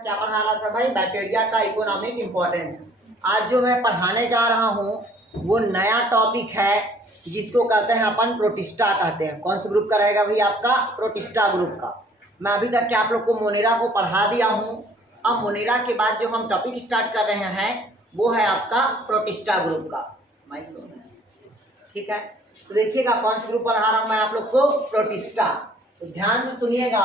क्या पढ़ा रहा था भाई? बैक्टीरिया का इकोनॉमिक इम्पोर्टेंस। आज जो मैं पढ़ाने जा रहा हूँ वो नया टॉपिक है जिसको कहते हैं अपन प्रोटिस्टा कहते हैं। कौन सा ग्रुप का रहेगा भाई? आपका प्रोटिस्टा ग्रुप का। मैं अभी तक के आप लोग को मोनेरा को पढ़ा दिया हूँ। अब मोनेरा के बाद जो हम टॉपिक स्टार्ट कर रहे हैं वो है आपका प्रोटिस्टा ग्रुप का। ठीक है, तो देखिएगा कौन सा ग्रुप पढ़ा रहा हूँ मैं आप लोग को, प्रोटिस्टा। तो ध्यान से सुनिएगा।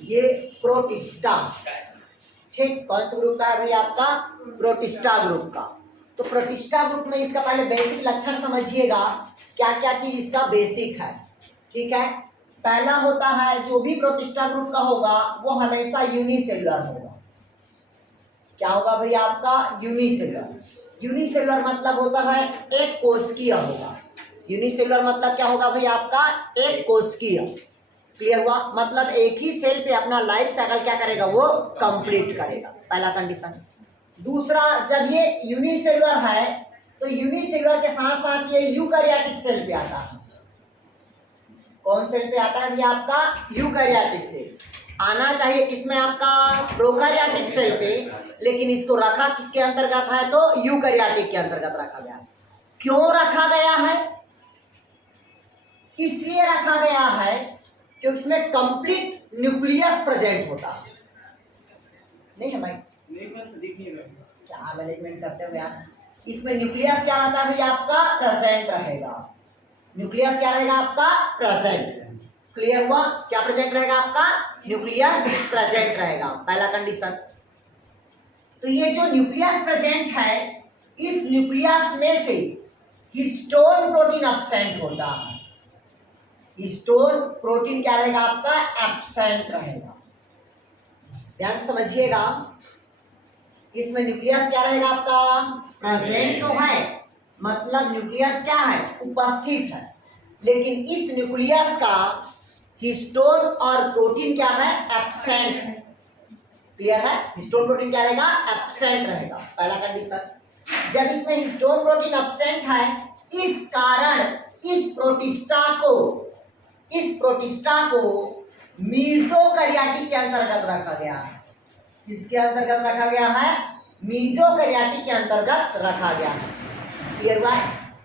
ये प्रोटिस्टा, ठीक, कौन सा ग्रुप का है भाई? आपका प्रोटिस्टा ग्रुप का। तो प्रोटिस्टा ग्रुप में इसका पहले बेसिक लक्षण समझिएगा, क्या क्या चीज इसका बेसिक है। ठीक है, पहला होता है जो भी प्रोटिस्टा ग्रुप का होगा वो हमेशा यूनिसेलुलर होगा। क्या होगा भाई? आपका यूनिसेलुलर। यूनिसेलुलर मतलब होता है एक कोशिकीय होगा। यूनिसेलुलर मतलब क्या होगा भाई? आपका एक कोशिकीय। क्लियर हुआ? मतलब एक ही सेल पे अपना लाइफ साइकिल क्या करेगा? वो कंप्लीट करेगा, पहला कंडीशन। दूसरा, जब ये यूनिसेलुलर है तो यूनिसेलुलर के साथ साथ ये यूकैरियोटिक सेल पे आता है। कौन सेल पे आता है भैया? आपका यूकैरियोटिक सेल। आना चाहिए किसमें? आपका प्रोकैरियोटिक सेल पे, लेकिन इसको रखा किसके अंतर्गत है? तो यूकैरियोटिक के अंतर्गत रखा गया है। क्यों रखा गया है? इसलिए रखा गया है क्योंकि इसमें कंप्लीट न्यूक्लियस प्रेजेंट होता है। नहीं है भाई? क्या मैनेजमेंट करते हो यार? इसमें न्यूक्लियस क्या रहता है भाई? आपका प्रेजेंट रहेगा। न्यूक्लियस क्या रहेगा? आपका प्रेजेंट। क्लियर हुआ? क्या प्रेजेंट रहेगा? आपका न्यूक्लियस प्रेजेंट रहेगा, पहला कंडीशन। तो ये जो न्यूक्लियस प्रेजेंट है, इस न्यूक्लियस में से हिस्टोन प्रोटीन एब्सेंट होता है। हिस्टोन प्रोटीन क्या रहेगा? आपका एब्सेंट रहेगा। ध्यान से समझिएगा, इसमें न्यूक्लियस क्या रहेगा? आपका प्रेजेंट तो है, मतलब न्यूक्लियस क्या है? उपस्थित है, लेकिन इस न्यूक्लियस का हिस्टोन और प्रोटीन क्या है? एब्सेंट। क्लियर है? हिस्टोन प्रोटीन क्या रहेगा? एब्सेंट रहेगा, पहला कंडीशन। जब इसमें हिस्टोन प्रोटीन एब्सेंट है, इस कारण इस प्रोटिस्टा को मीसोकैरियोटिक के अंतर्गत रखा गया है। किसके अंतर्गत रखा गया है? मीसोकैरियोटिक के अंतर्गत रखा गया है। क्लियर हुआ?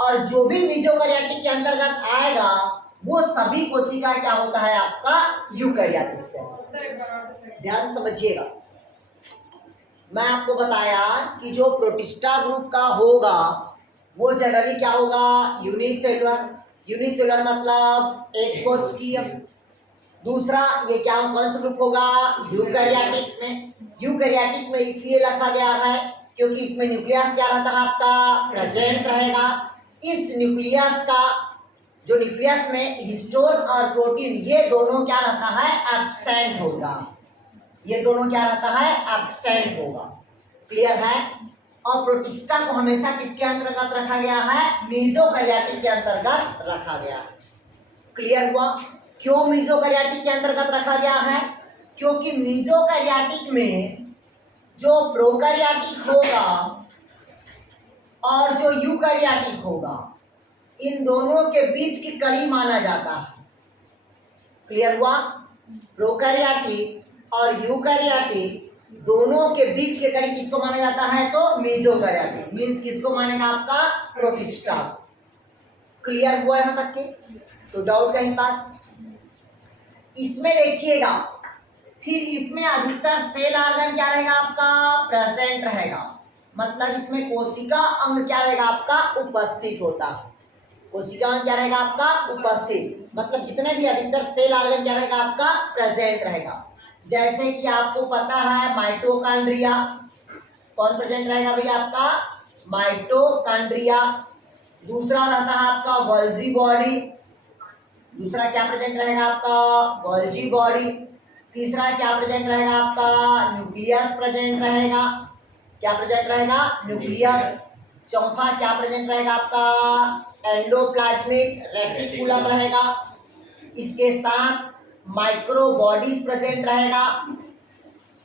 और जो भी मीसोकैरियोटिक के अंतर्गत आएगा वो सभी कोशिका क्या होता है? आपका यूकैरियोटिक सेल। ध्यान से समझिएगा, मैं आपको बताया कि जो प्रोटिस्टा ग्रुप का होगा वो जनरली क्या होगा? यूनिसेलुलर। यूनिसेलुलर मतलब एक कोशिकीय। दूसरा, ये क्या कौन सा ग्रुप होगा? यूकैरियोटिक में। यूकैरियोटिक में इसलिए रखा गया है क्योंकि इसमें न्यूक्लियस क्या रहता है? आपका प्रेजेंट रहेगा। इस न्यूक्लियस का जो न्यूक्लियस में हिस्टोन और प्रोटीन ये दोनों क्या रहता है? एब्सेंट होगा। ये दोनों क्या रहता है? एब्सेंट होगा। क्लियर है? और प्रोटिस्टा को हमेशा किसके अंतर्गत रखा गया है? मीसोकैरियोटिक के अंतर्गत रखा गया है। क्लियर हुआ? क्यों मीसोकैरियोटिक के अंतर्गत रखा गया है? क्योंकि मीसोकैरियोटिक में जो प्रोकैरियोटिक होगा और जो यूकैरियोटिक होगा, इन दोनों के बीच की कड़ी माना जाता है। क्लियर हुआ? प्रोकैरियोटिक और यूकैरियोटिक दोनों के बीच के कड़ी किसको माना जाता है? तो मीसोकैरियोटिक। मींस किसको मानेगा? आपका प्रोटिस्टा। क्लियर हुआ यहाँ तक के? तो डाउट कहीं पास? इसमें देखिएगा, फिर इसमें अधिकतर सेल ऑर्गन क्या रहेगा? आपका प्रेजेंट रहेगा। मतलब इसमें कोशिका अंग क्या रहेगा? आपका उपस्थित होता है। कोशिका अंग क्या रहेगा? आपका उपस्थित। मतलब जितने भी अधिकतर सेल ऑर्गन क्या रहेगा? आपका प्रेजेंट रहेगा। जैसे कि आपको पता है माइटोकॉन्ड्रिया, कौन प्रेजेंट रहेगा भैया? आपका माइटोकॉन्ड्रिया। दूसरा रहता है आपका गोल्जी बॉडी। दूसरा क्या प्रेजेंट रहेगा? आपका गोल्जी बॉडी। तीसरा क्या प्रेजेंट रहेगा? आपका न्यूक्लियस प्रेजेंट रहेगा। क्या प्रेजेंट रहेगा? न्यूक्लियस। चौथा क्या प्रेजेंट रहेगा? आपका एंडोप्लाज्मिक रेटिकुलम रहेगा। इसके साथ माइक्रो बॉडीज प्रेजेंट रहेगा।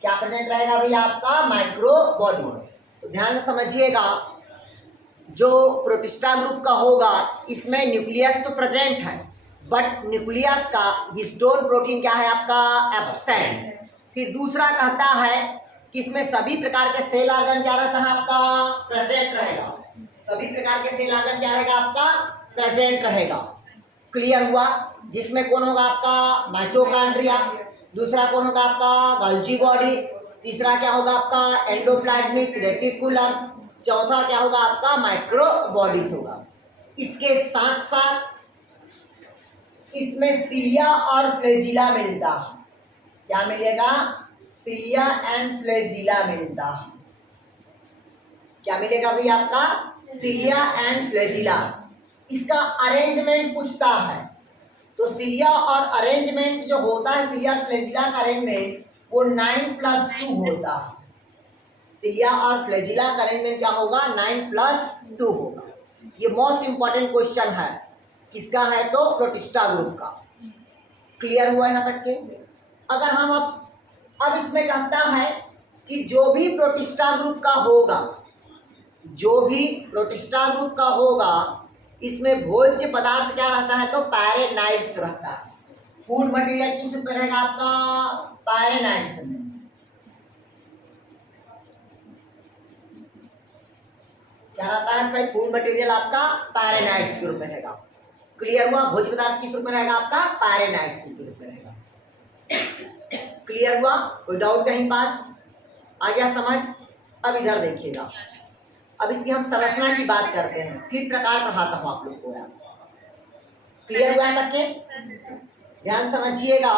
क्या प्रेजेंट रहेगा भैया? आपका माइक्रो बॉडी। तो ध्यान से समझिएगा, जो प्रोटिस्टा ग्रुप का होगा इसमें न्यूक्लियस तो प्रेजेंट है, बट न्यूक्लियस का हिस्टोन प्रोटीन क्या है आपका एब्सेंट। फिर दूसरा कहता है कि इसमें सभी प्रकार के सेल ऑर्गन क्या रहता है आपका प्रेजेंट रहेगा, सभी प्रकार के सेल ऑर्गन क्या रहेगा आपका प्रेजेंट रहेगा। क्लियर हुआ। जिसमें कौन होगा आपका माइटोकॉन्ड्रिया, दूसरा कौन होगा आपका गोल्गी बॉडी, तीसरा क्या होगा आपका एंडोप्लाज्मिक रेटिकुलम, चौथा क्या होगा आपका माइक्रो बॉडीज होगा। इसके साथ साथ इसमें सिलिया और फ्लैजिला मिलता है। क्या मिलेगा? सिलिया एंड फ्लैजिला मिलता है। क्या मिलेगा भाई आपका? Cilia and flagella. इसका अरेंजमेंट पूछता है तो सिलिया और अरेंजमेंट जो होता है, सिलिया फ्लैजिला का अरेंजमेंट वो 9+2 होता है। सिलिया और फ्लैजिला का अरेंजमेंट क्या होगा? 9+2 होगा। ये मोस्ट इंपॉर्टेंट क्वेश्चन है। किसका है? तो प्रोटिस्टा ग्रुप का। क्लियर हुआ यहाँ तक के? अगर हम अब इसमें कहता है कि जो भी प्रोटिस्टा ग्रुप का होगा, जो भी प्रोटिस्टा ग्रुप का होगा, इसमें भोज्य पदार्थ क्या रहता है? तो पैरेनाइड्स रहता है। फूड मटेरियल किस में रहेगा आपका? पैरेनाइड्स में। क्या रहता है भाई? फूड मटेरियल आपका पैरेनाइड्स के रूप में रहेगा। क्लियर हुआ? भोज्य पदार्थ किस रूप में रहेगा आपका? पैरेनाइड्स के रूप में रहेगा। क्लियर हुआ? कोई डाउट कहीं पास? आ गया समझ? अब इधर देखिएगा, अब इसकी हम संरचना की बात करते हैं, फिर प्रकार पढ़ाता हूं आप लोग को यार। क्लियर हुआ तक के? ध्यान समझिएगा।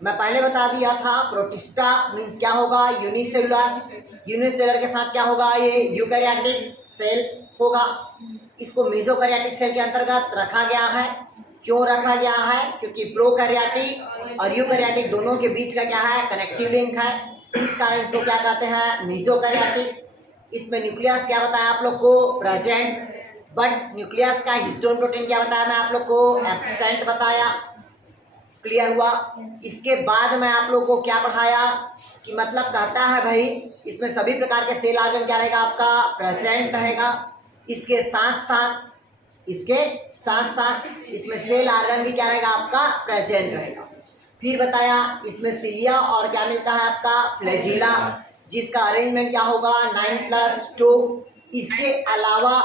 मैं पहले बता दिया था प्रोटिस्टा मीन्स क्या होगा? यूनिसेलुलर। यूनिसेलुलर के साथ क्या होगा? ये यूकैरियोटिक सेल होगा। इसको मेसोकैरियोटिक सेल के अंतर्गत रखा गया है। क्यों रखा गया है? क्योंकि प्रोकैरियोटिक और यूकैरियोटिक दोनों के बीच का क्या है? कनेक्टिव लिंक है। इस कारण इसको क्या कहते हैं? मेसोकैरियोटिक। इसमें न्यूक्लियस क्या बताया आप लोग को? प्रेजेंट। बट न्यूक्लियस का हिस्टोन प्रोटीन क्या बताया मैं आप लोग को? एब्सेंट बताया। क्लियर हुआ? इसके बाद मैं आप लोग को क्या पढ़ाया कि मतलब कहता है भाई इसमें सभी प्रकार के सेल ऑर्गन क्या रहेगा आपका? प्रेजेंट रहेगा। इसके साथ साथ इसमें सेल ऑर्गन भी क्या रहेगा आपका? प्रेजेंट रहेगा। फिर बताया इसमें सिलिया और क्या मिलता है आपका? फ्लैजिला, जिसका अरेंजमेंट क्या होगा? 9+2। इसके अलावा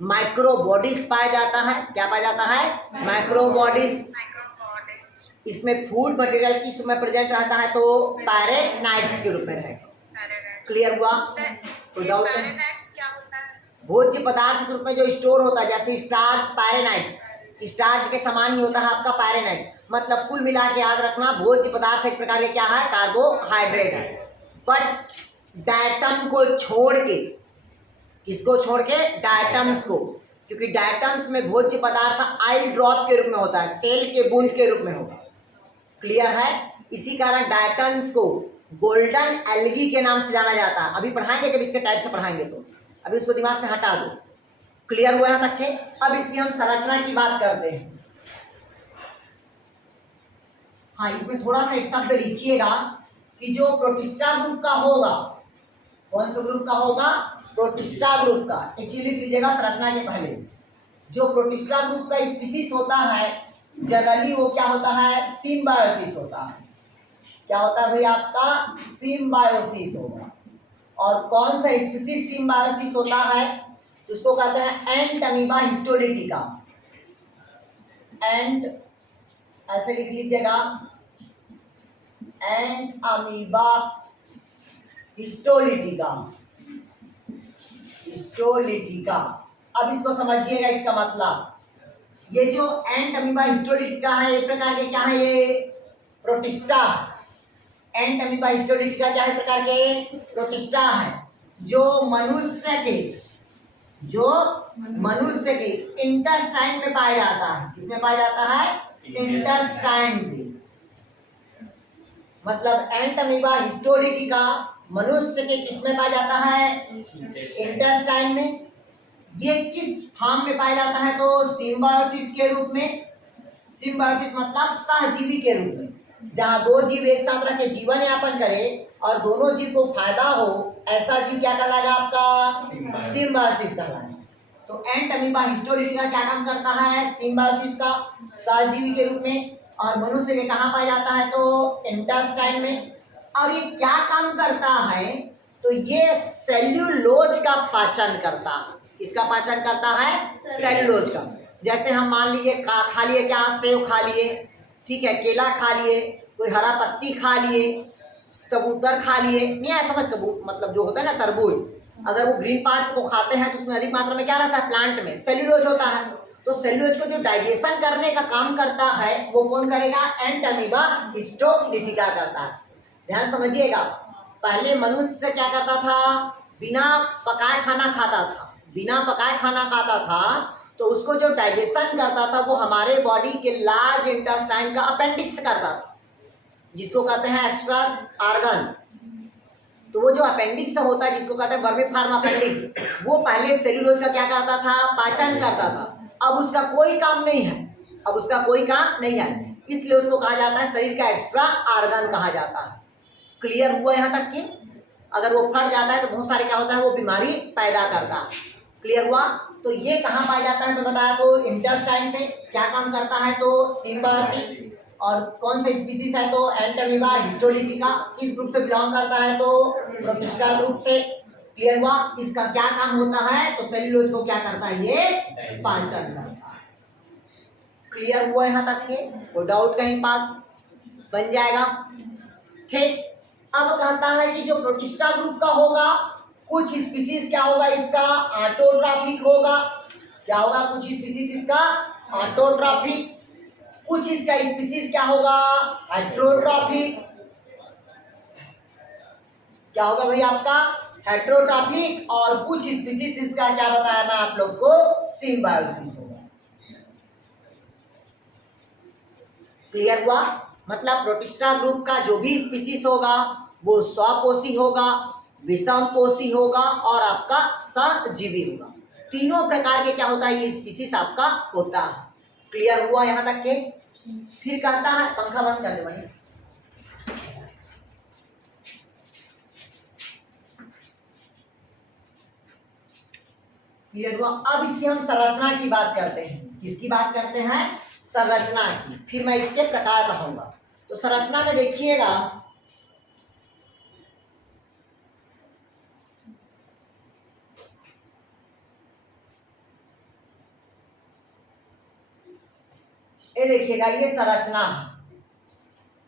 माइक्रो बॉडीज पाया जाता है। क्या पाया जाता है? Micro bodies. इसमें फूड मटेरियल किस रूप में प्रेजेंट रहता है? तो पैरेनाइड्स के रूप में रहेगा। क्लियर हुआ? तो डाउट है? भोज्य पदार्थ के रूप में जो स्टोर होता है, जैसे स्टार्च, पैरेनाइड्स, स्टार्च के समान ही होता है आपका पैरेनाइड। मतलब कुल मिला के याद रखना, भोज्य पदार्थ एक प्रकार के क्या है? कार्बोहाइड्रेट है। बट डायटम को छोड़ के, किसको छोड़ के? डायटम्स को, क्योंकि डायटम्स में भोज्य पदार्थ ऑयल ड्रॉप के रूप में होता है, तेल के बूंद के रूप में होगा। क्लियर है? इसी कारण डायटम्स को गोल्डन एल्गी के नाम से जाना जाता है। अभी पढ़ाएंगे, जब इसके टाइप से पढ़ाएंगे तो अभी उसको दिमाग से हटा दो। क्लियर हुआ है तक के? अब इसकी हम संरचना की बात करते हैं। हाँ, इसमें थोड़ा सा एक शब्द लिखिएगा कि जो प्रोटिस्टा ग्रुप का होगा, कौन सा ग्रुप का होगा? प्रोटिस्टा ग्रुप का। एक चीज लिख लीजिएगा संरचना के पहले। जो प्रोटिस्टा ग्रुप का स्पीसीज होता है जनरली वो क्या होता है? सिम्बायोसिस होता है। क्या होता है भाई आपका? सिम्बायोसिस होगा। और कौन सा स्पीसीज सिम्बायोसिस होता है? उसको कहते हैं एंट अमीबा हिस्टोलिटिका। एंट, ऐसे लिख लीजिएगा, एंट अमीबा हिस्टोलिटिका। हिस्टोलिटिका। अब इसको समझिएगा, इसका मतलब ये जो एंट अमीबा हिस्टोलिटिका है, एक प्रकार के क्या है? ये प्रोटिस्टा। एंट अमीबा हिस्टोलिटिका क्या है? प्रकार के प्रोटिस्टा है, जो मनुष्य के इंटेस्टाइन में पाया जाता है। किसमें पाया जाता है? इंटेस्टाइन में। मतलब एंट अमीबा हिस्टोलिटिका मनुष्य के किसमें पाया जाता है? इंटेस्टाइन में। ये किस फॉर्म में पाया जाता है? तो सिम्बायोसिस के रूप में। सिम्बायोसिस मतलब सहजीवी के रूप में, जहां दो जीव एक साथ रह के जीवन यापन करे और दोनों जीव को फायदा हो, ऐसा जीव क्या कहलाएगा आपका? सिम्बायोसिस कहलाएगा। तो एंट अमीबा हिस्टोलिटिका क्या काम करता है? सिम्बायोसिस का सहजीवी के रूप में। और मनुष्य में कहाँ पाया जाता है? तो इंटेस्टाइन में। और ये क्या काम करता है? तो ये सेल्यूलोज का पाचन करता है। किसका पाचन करता है? सेल्यूलोज का। जैसे हम मान लीजिए खा लिए क्या? सेव खा लिए, ठीक है, केला खा लिए, कोई हरा पत्ती खा लिए, कबूतर खा लिए, नहीं है समझ? मतलब जो होता है ना तरबूज, अगर वो ग्रीन पार्ट्स को खाते हैं तो उसमें अधिक मात्रा में क्या रहता है? प्लांट में सेल्यूलोज होता है। तो सेल्यूलोज को जो डाइजेशन करने का काम करता है वो कौन करेगा? एंट अमीबा हिस्टोलिटिका करता है। ध्यान समझिएगा, पहले मनुष्य क्या करता था? बिना पकाए खाना खाता था। बिना पकाए खाना खाता था तो उसको जो डाइजेशन करता था वो हमारे बॉडी के लार्ज इंटेस्टाइन का अपेंडिक्स करता था, जिसको कहते हैं एक्स्ट्रा ऑर्गन। तो वो जो अपेंडिक्स होता है जिसको कहते हैं वर्मीफॉर्म अपेंडिक्स, वो पहले सेल्यूलोज का क्या करता था? पाचन करता था। अब उसका कोई काम नहीं है, अब उसका कोई काम नहीं है, इसलिए उसको कहा जाता है शरीर का एक्स्ट्रा ऑर्गन कहा जाता है। क्लियर हुआ यहाँ तक कि अगर वो फट जाता है तो बहुत सारे क्या होता है? वो बीमारी पैदा करता है। क्लियर हुआ? तो ये कहाँ पाया जाता है? मैं बताया तो इंटेस्टाइन पे। क्या काम करता है? तो सिम्बायोसिस। और कौन सा स्पीसीज है? तो एंट अमीबा हिस्टोलिटिका। किस ग्रुप से बिलोंग करता है? तो प्रोटिस्टा ग्रुप से। क्लियर हुआ? इसका क्या काम होता है? तो सेल्यूलोज को क्या करता है? ये पाचन करता है। क्लियर हुआ यहाँ तक के? कोई डाउट कहीं पास? बन जाएगा। ठीक, अब कहता है कि जो प्रोटिस्टा ग्रुप का होगा, कुछ स्पीसीज क्या होगा? इसका ऑटोट्रॉफिक होगा। क्या होगा? कुछ स्पीसीज इसका ऑटोट्रॉफिक, कुछ इसका स्पीसीज क्या होगा? हेट्रोट्रॉफिक। क्या होगा भाई आपका? हेट्रोट्रॉफिक। और कुछ स्पीसीज इसका क्या बताया मैं आप लोग को? सिम्बायोसिस होगा। क्लियर हुआ? मतलब प्रोटिस्टा ग्रुप का जो भी स्पीसीज होगा वो स्वपोषी होगा, विषमपोषी होगा और आपका सहजीवी होगा। तीनों प्रकार के क्या होता है? ये स्पीसीज आपका होता है। क्लियर हुआ यहाँ तक के? फिर कहता है, पंखा बंद कर दे मनीष। क्लियर हुआ? अब इसकी हम संरचना की बात करते हैं। किसकी बात करते हैं? संरचना की। फिर मैं इसके प्रकार बताऊंगा। तो संरचना में देखिएगा, ये देखिएगा, ये संरचना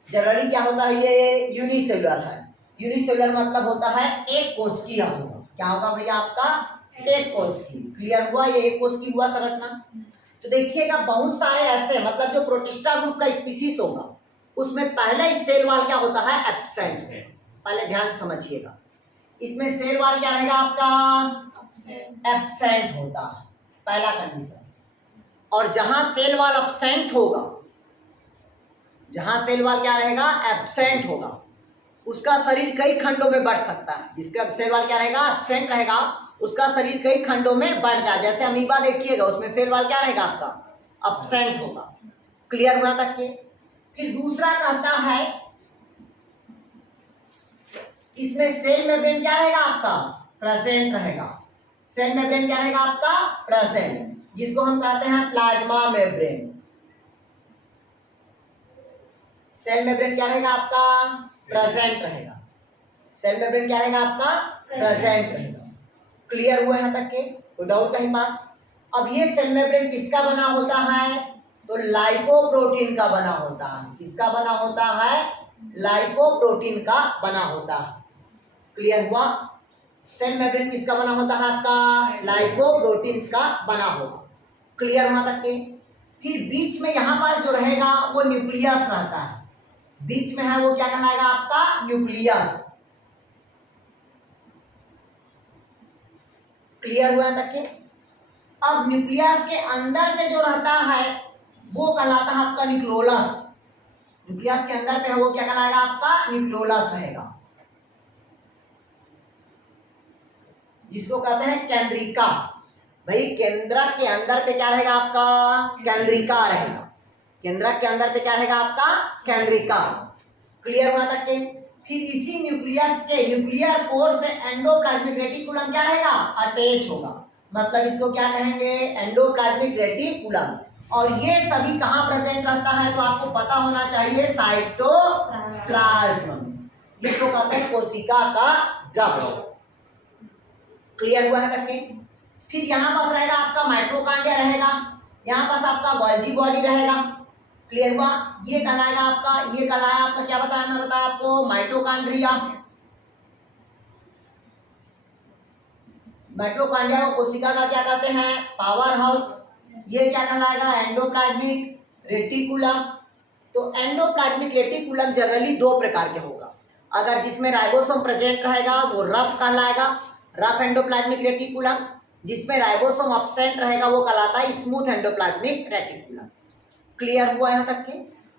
जनरली क्या होता है? ये यूनिसेलुलर है। यूनिसेलुलर मतलब होता है एक कोशिकीय होगा। क्या होगा भैया आपका? एक कोशिकीय। क्लियर हुआ? ये एक कोशिकीय हुआ संरचना। तो देखिएगा बहुत सारे ऐसे, मतलब जो प्रोटिस्टा ग्रुप का स्पीसीज होगा उसमें पहले सेल वाल क्या होता है? एब्सेंट। पहले ध्यान से समझिएगा, इसमें सेल वाल क्या रहेगा आपका? एब्सेंट होता है, पहला कंडीशन। और जहां सेल वाल एब्सेंट होगा, जहां सेल वाल क्या रहेगा? एब्सेंट होगा, उसका शरीर कई खंडों में बढ़ सकता है। जिसका सेल वाल क्या रहेगा? एब्सेंट रहेगा, उसका शरीर कई खंडों में बढ़ जाए। जैसे अमीबा देखिएगा, उसमें सेल वाल क्या रहेगा आपका? एब्सेंट होगा। क्लियर हुआ तक के? फिर दूसरा कहता है इसमें सेल मेम्ब्रेन क्या रहेगा आपका? प्रेजेंट रहेगा। सेल मेम्ब्रेन क्या रहेगा आपका? प्रेजेंट, जिसको हम कहते हैं प्लाज्मा मेम्ब्रेन। सेल मेम्ब्रेन क्या रहेगा आपका? प्रेजेंट रहेगा। सेल मेम्ब्रेन क्या रहेगा आपका? प्रेजेंट रहेगा। क्लियर हुआ यहाँ तक के? कोई डाउट कहीं पास? अब ये सेल मेम्ब्रेन किसका बना होता है? तो लाइपोप्रोटीन का बना होता है। किसका बना होता है? लाइपोप्रोटीन का बना होता है। क्लियर हुआ? सेल मेम्ब्रेन किसका बना होता है आपका? लाइपोप्रोटीन्स का बना होगा। क्लियर हुआ तक के? फिर बीच में यहां पास जो रहेगा वो न्यूक्लियस रहता है। बीच में है वो क्या कहलाएगा आपका? न्यूक्लियस। क्लियर हुआ तक के? अब न्यूक्लियस के अंदर पे जो रहता है वो कहलाता है आपका न्यूक्लियोलस। न्यूक्लियस के अंदर पे है वो क्या कहलाएगा आपका? न्यूक्लियोलस रहेगा, जिसको कहते हैं केंद्रिका। भाई केंद्रक के अंदर पे क्या रहेगा आपका? केंद्रिका रहेगा। केंद्रक के अंदर पे क्या रहेगा आपका? केंद्रिका। क्लियर हुआ तक के? फिर इसी न्यूक्लियस के न्यूक्लियर पोर से एंडोप्लाज्मिक रेटिकुलम क्या रहेगा? अटैच होगा। मतलब इसको क्या कहेंगे, एंडोप्लाज्मिक रेटिकुलम। और ये सभी कहाँ प्रेजेंट रहता है, तो आपको पता होना चाहिए साइटोप्लाज्म में। इसको कहते हैं कोशिका का द्रव। क्लियर हुआ है करके। फिर यहाँ पास रहेगा आपका माइटोकॉन्ड्रिया रहेगा, यहाँ पास आपका गोल्जी बॉडी रहेगा। क्लियर हुआ। ये कहलाएगा आपका, ये कहलाया आपका, क्या बताया मैं बताया आपको, माइटोकॉन्ड्रिया। माइटोकॉन्ड्रिया को कोशिका का क्या कहते हैं, पावर हाउस। ये क्या कहलाएगा, एंडोप्लाज्मिक रेटिकुलम। तो एंडोप्लाज्मिक रेटिकुलम जनरली दो प्रकार के होगा। अगर जिसमें राइबोसोम प्रेजेंट रहेगा वो रफ कहलाएगा, रफ एंडोप्लाज्मिक रेटिकुलम। जिसमें राइबोसोम एब्सेंट रहेगा वो कहलाता है स्मूथ एंडोप्लाज्मिक रेटिकुलम। क्लियर हुआ यहाँ तक के।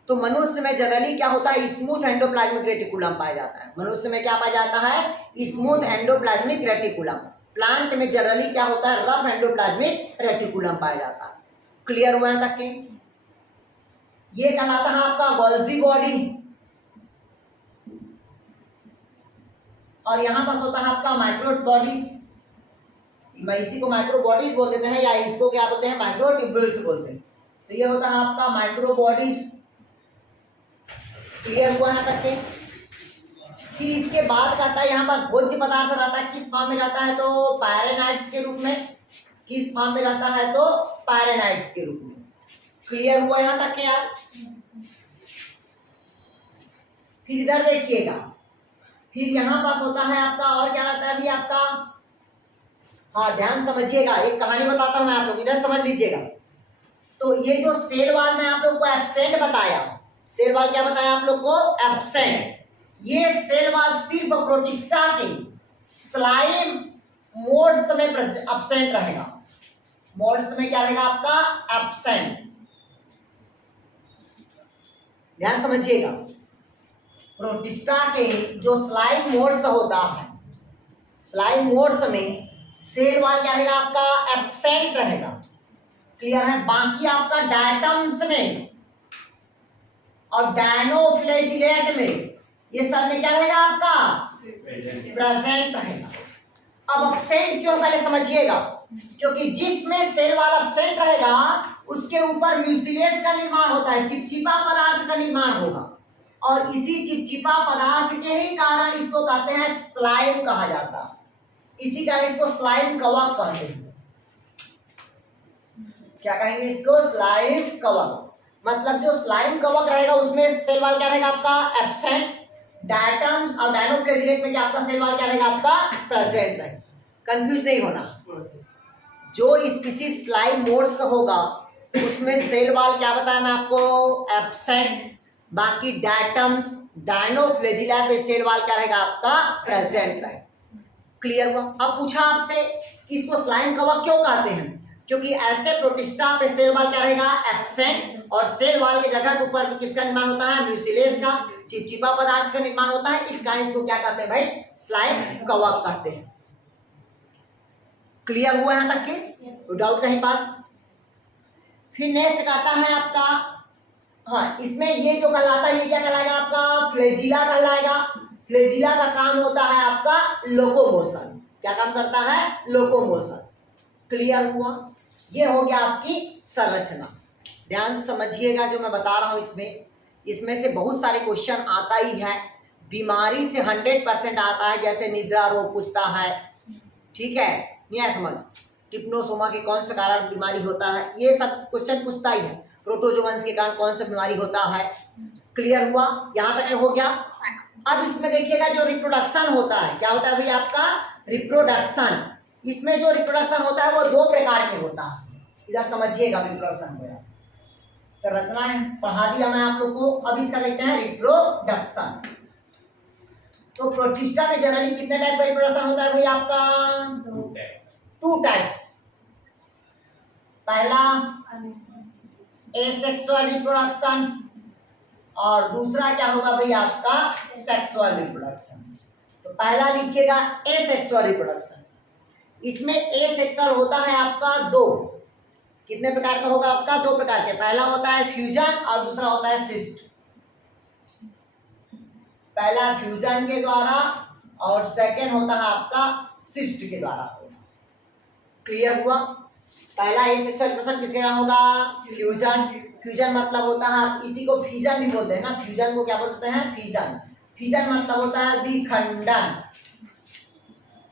तो मनुष्य में जनरली क्या होता है, स्मूथ एंडोप्लाज्मिक रेटिकुलम पाया जाता है। मनुष्य में क्या पाया जाता है, स्मूथ एंडोप्लाज्मिक रेटिकुलम। प्लांट में जनरली क्या होता है, रफ एंडोप्लाज्मिक रेटिकुलम पाया जाता है। क्लियर हुआ यहाँ तक के। ये कहलाता है आपका गोल्जी बॉडी। और यहां पास होता है आपका माइक्रो बॉडीज। इसी को माइक्रो बॉडीज बोल देते हैं, या इसको क्या बोलते हैं, माइक्रो ट्यूब्यूल्स बोलते हैं। तो ये होता है आपका माइक्रो बॉडीज। क्लियर हुआ है तक के। फिर इसके बाद कहता है यहाँ पास भोज्य पदार्थ रहता है, किस फॉर्म में रहता है, तो पैरेनाइड्स के रूप में। किस फॉर्म में रहता है, तो पैरेनाइड्स के रूप में। क्लियर हुआ यहाँ तक के यार। फिर इधर देखिएगा, फिर यहाँ पास होता है आपका, और क्या रहता है अभी आपका, हाँ ध्यान समझिएगा, एक कहानी बताता हूं मैं आप लोग, इधर समझ लीजिएगा। तो ये जो सेल वॉल में आप लोग को एब्सेंट बताया, सेल वॉल क्या बताया आप लोग को, एब्सेंट। ये सेल वॉल सिर्फ प्रोटिस्टा के स्लाइम मोड्स में एब्सेंट रहेगा। मोड्स में क्या रहेगा आपका, एब्सेंट। ध्यान समझिएगा, प्रोटिस्टा के जो स्लाइम मोड्स होता है, स्लाइम मोड्स में सेल वॉल क्या रहेगा आपका, एब्सेंट रहेगा। क्लियर है। बाकी आपका डायटम्स में और डायनोफ्लैजिलेट में, ये सब में क्या रहेगा आपका, प्रेजेंट रहेगा। अब एब्सेंट क्यों, पहले समझिएगा। क्योंकि जिसमें सेल वॉल एब्सेंट रहेगा उसके ऊपर म्यूसिलेज का निर्माण होता है, चिपचिपा पदार्थ का निर्माण होगा। और इसी चिपचिपा पदार्थ के ही कारण इसको कहते हैं स्लाइम कहा जाता है। इसी कारण इसको स्लाइम कवक कहते हैं। क्या कहेंगे इसको, स्लाइम कवक। मतलब जो स्लाइम कवक रहेगा उसमें सेल वॉल क्या रहेगा आपका, एब्सेंट। डायटम्स और डायनोफ्लैजिलेट में क्या आपका सेल वॉल क्या रहेगा आपका, प्रेजेंट रहेगा। कंफ्यूज नहीं होना। जो स्पीसीज स्लाइम मोड्स होगा उसमें सेल वॉल क्या बताया मैं आपको, एब्सेंट। बाकी डायटम्स डायनोफ्लैजिला पे सेल वॉल क्या रहेगा आपका, प्रेजेंट रहेगा। क्लियर हुआ। अब पूछा आपसे इसको स्लाइम कवक क्यों कहते हैं, क्योंकि ऐसे प्रोटिस्टा पे सेल वॉल क्या रहेगा, एब्सेंट। और सेल वॉल की जगह के ऊपर किसका निर्माण होता है, म्यूसिलेज का, चिपचिपा पदार्थ का निर्माण होता है। इस कारण इसको क्या कहते हैं भाई, स्लाइम कवक कहते हैं। क्लियर हुआ यहां तक के, कोई डाउट कहीं पास। फिर नेक्स्ट कहता है आपका, हाँ इसमें ये जो कहलाता है ये क्या कहलाएगा आपका, फ्लैजिला कहलाएगा। फ्लैजिला का काम होता है आपका लोकोमोशन। क्या काम करता है, लोकोमोशन। क्लियर हुआ। ये हो गया आपकी संरचना। ध्यान से समझिएगा जो मैं बता रहा हूं, इसमें से बहुत सारे क्वेश्चन आता ही है। बीमारी से 100% आता है, जैसे निद्रा रोग पूछता है, ठीक है, नहीं है समझ। ट्रिप्नोसोमा के कौन से कारण बीमारी होता है, ये सब क्वेश्चन पूछता ही है। प्रोटोजोअन्स के कारण कौन सा बीमारी होता है। क्लियर हुआ, यहाँ तक हो गया। अब इसमें देखिएगा जो रिप्रोडक्शन होता है, क्या होता है भाई आपका, रिप्रोडक्शन। इसमें जो रिप्रोडक्शन होता है वो दो प्रकार के होता है। इधर समझिएगा, रिप्रोडक्शन हो संरचना है, पढ़ा दिया मैं आप लोग को। अब इसका देखते हैं रिप्रोडक्शन। तो प्रोटिस्टा में जनरली कितने टाइप का रिप्रोडक्शन होता है भाई आपका, टू टाइप्स। पहला एसेक्सुअल रिप्रोडक्शन और दूसरा क्या होगा भाई आपका, सेक्सुअल रिप्रोडक्शन। तो पहला लिखिएगा एसेक्सुअल रिप्रोडक्शन। इसमें एसेक्सुअल होता है आपका दो, कितने प्रकार का होगा आपका, दो प्रकार के। पहला होता है फ्यूजन और दूसरा होता है सिस्ट। पहला फ्यूजन के द्वारा और सेकेंड होता है आपका सिस्ट के द्वारा होगा। क्लियर हुआ? पहला ए सेक्सुअल रिप्रोडक्शन किसके कारण होगा? फ्यूजन। फ्यूजन मतलब होता है, आप इसी को फ्यूजन भी बोलते हैं ना, फ्यूजन को क्या बोलते हैं? फ्यूजन। फ्यूजन मतलब होता है विखंडन।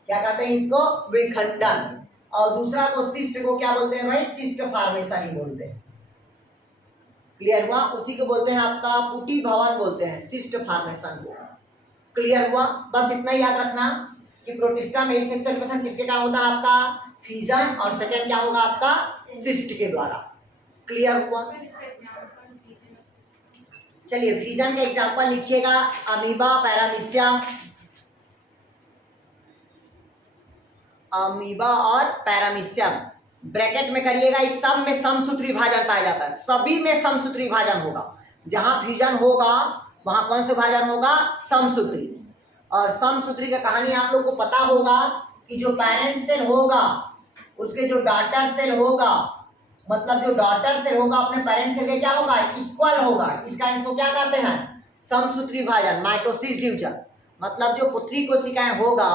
क्या कहते हैं इसको? विखंडन। और दूसरा को सिस्ट को क्या बोलते हैं भाई? सिस्ट फॉर्मेशन ही बोलते हैं। क्लियर हुआ? उसी को बोलते हैं आपका पुटी भवन बोलते हैं, सिस्ट फॉर्मेशन को। क्लियर हुआ? बस इतना ही याद रखना कि प्रोटिस्टा में सेक्सुअल रिप्रोडक्शन किसके कारण होता है? आपका फ्यूजन। और सेकेंड क्या होगा? आपका सिस्ट के द्वारा। क्लियर हुआ? चलिए फ्यूजन का एग्जांपल लिखिएगा, अमीबा, पैरामीशियम। अमीबा और पैरामीशियम ब्रैकेट में करिएगा। इस सब में समसूत्री विभाजन पाया जाता है, सभी में समसूत्री विभाजन होगा। जहां फ्यूजन होगा वहां कौन सा विभाजन होगा? समसूत्री। और समसूत्री का कहानी आप लोग को पता होगा कि जो पेरेंट सेल होगा उसके जो डॉटर सेल होगा, मतलब जो डॉटर सेल होगा अपने पेरेंट सेल के क्या होगा? इक्वल होगा। इस कारण इसको क्या कहते हैं? समसूत्री विभाजन, माइटोसिस डिवीजन। मतलब जो पुत्री कोशिकाएं होगा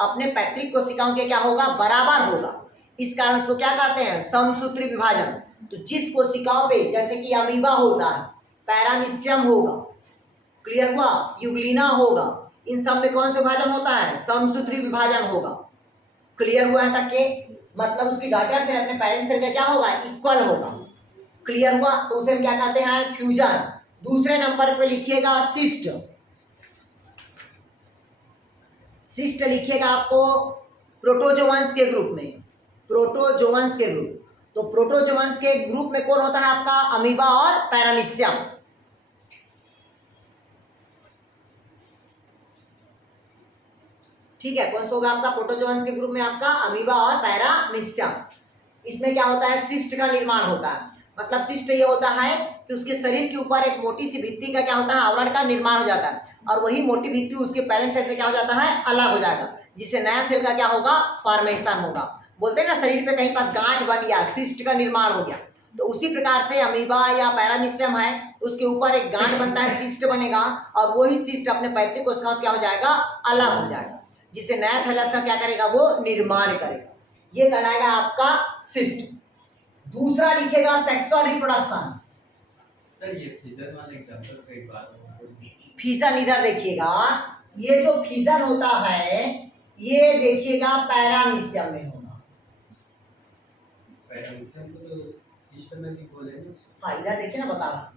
अपने पैतृक कोशिकाओं के क्या होगा? बराबर होगा। इस कारण इसको क्या कहते हैं? समसूत्री विभाजन। तो जिस कोशिकाओं पे जैसे कि अमीबा होता है, पैरामीशियम होगा, क्लियर हुआ, यूग्लिना होगा, इन सब में कौन सा विभाजन होता है? समसूत्री विभाजन होगा। क्लियर हुआ है तक के? मतलब उसकी डॉटर सेल अपने पेरेंट सेल का क्या होगा? इक्वल होगा। क्लियर हुआ? तो उसे हम क्या कहते हैं? फ्यूजन। दूसरे नंबर पे लिखिएगा सिस्ट। सिस्ट लिखिएगा आपको प्रोटोजोअन्स के ग्रुप में, प्रोटोजोअन्स के ग्रुप। तो प्रोटोजोअन्स के ग्रुप में कौन होता है आपका? अमीबा और पैरामीशियम। ठीक है, कौन सा होगा आपका प्रोटोजोअन्स के ग्रुप में? आपका अमीबा और पैरामीशियम। इसमें क्या होता है? सिस्ट का निर्माण होता है। मतलब सिस्ट ये होता है कि उसके शरीर के ऊपर एक मोटी सी भित्ति का क्या होता है? आवरण का निर्माण हो जाता है, और वही मोटी भित्ति उसके पेरेंट सेल से क्या हो जाता है? अलग हो जाएगा, जिससे नया सेल का क्या होगा? फॉर्मेशन होगा। बोलते हैं ना शरीर पे कहीं पास गांठ बन गया, सिस्ट का निर्माण हो गया। तो उसी प्रकार से अमीबा या पैरामीशियम है, उसके ऊपर एक गांठ बनता है, सिस्ट बनेगा, और वही सिस्ट अपने पैतृक कोशिकाओं से क्या हो जाएगा? अलग हो जाएगा, जिससे नया थैलस का क्या करेगा? वो निर्माण करेगा। ये कहलाएगा आपका सिस्ट। दूसरा लिखेगा सेक्सुअल रिप्रोडक्शन। सर ये फिजन वाला एग्जांपल कई बार फिजन इधर देखिएगा, ये जो फिजन होता है ये देखिएगा पैरामीशियम में होगा। पैरामीशियम को तो सिस्टम में भी बोले ना। हाँ इधर देखिए ना, बता रहा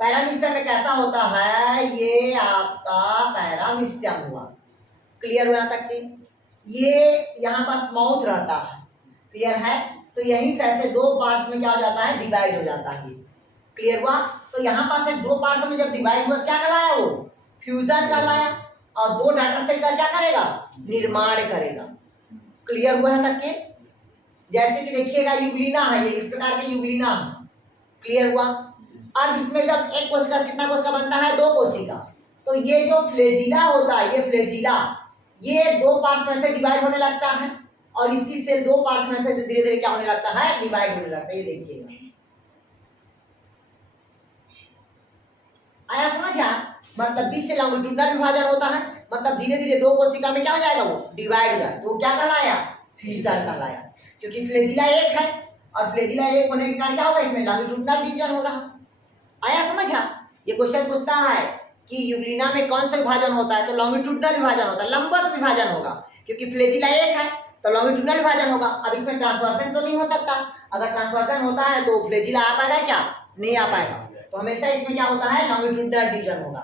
पैरामीशियम में कैसा होता है? ये आपका पैरामीशियम हुआ। क्लियर हुआ तक के? ये यहाँ पास माउथ रहता है, क्लियर है? तो यहीं से ऐसे दो पार्ट्स में क्या हो जाता है? डिवाइड हो जाता है। क्लियर हुआ? तो यहाँ पास से दो पार्ट्स में जब डिवाइड हुआ क्या कहलाया? वो फ्यूजन कहलाया, और दो डॉटर सेल का क्या करेगा? निर्माण करेगा। क्लियर हुआ है तक के? जैसे कि देखिएगा यूग्लिना है, ये इस प्रकार के यूग्लिना है। क्लियर हुआ? अब इसमें जब एक कोशिका कितना कोशिका बनता है? दो कोशिका। तो ये जो फ्लेजिला होता है, ये फ्लेजिला ये दो पार्ट्स में से डिवाइड होने लगता है, और इसकी सेल दो पार्ट्स में से धीरे धीरे क्या होने लगता है? डिवाइड होने लगता है। ये देखिएगा, आया समझ? मतलब बीच से लॉन्गिट्यूडनल विभाजन होता है, मतलब धीरे धीरे दो कोशिका में क्या हो जाएगा? वो डिवाइड हो जाएगा। तो क्या कहलाया? फ्यूजन कहलाया, क्योंकि फ्लेजिला एक है, और फ्लेजिला एक होने के कारण क्या होगा? इसमें लॉन्गिट्यूडनल डिवीजन होगा। आया समझ? ये क्वेश्चन पूछता है कि यूग्लिना में कौन सा विभाजन होता है? तो लॉन्गिट्यूडनल विभाजन होता है, लंबवत विभाजन होगा, क्योंकि फ्लेजिला एक है तो लॉन्गिट्यूडनल विभाजन होगा। अब इसमें ट्रांसवर्सन तो नहीं हो सकता, अगर ट्रांसवर्सन होता है तो फ्लेजिला आ पाएगा क्या? नहीं आ पाएगा। तो हमेशा इसमें क्या होता है? लॉन्गिट्यूडनल डिवीजन होगा।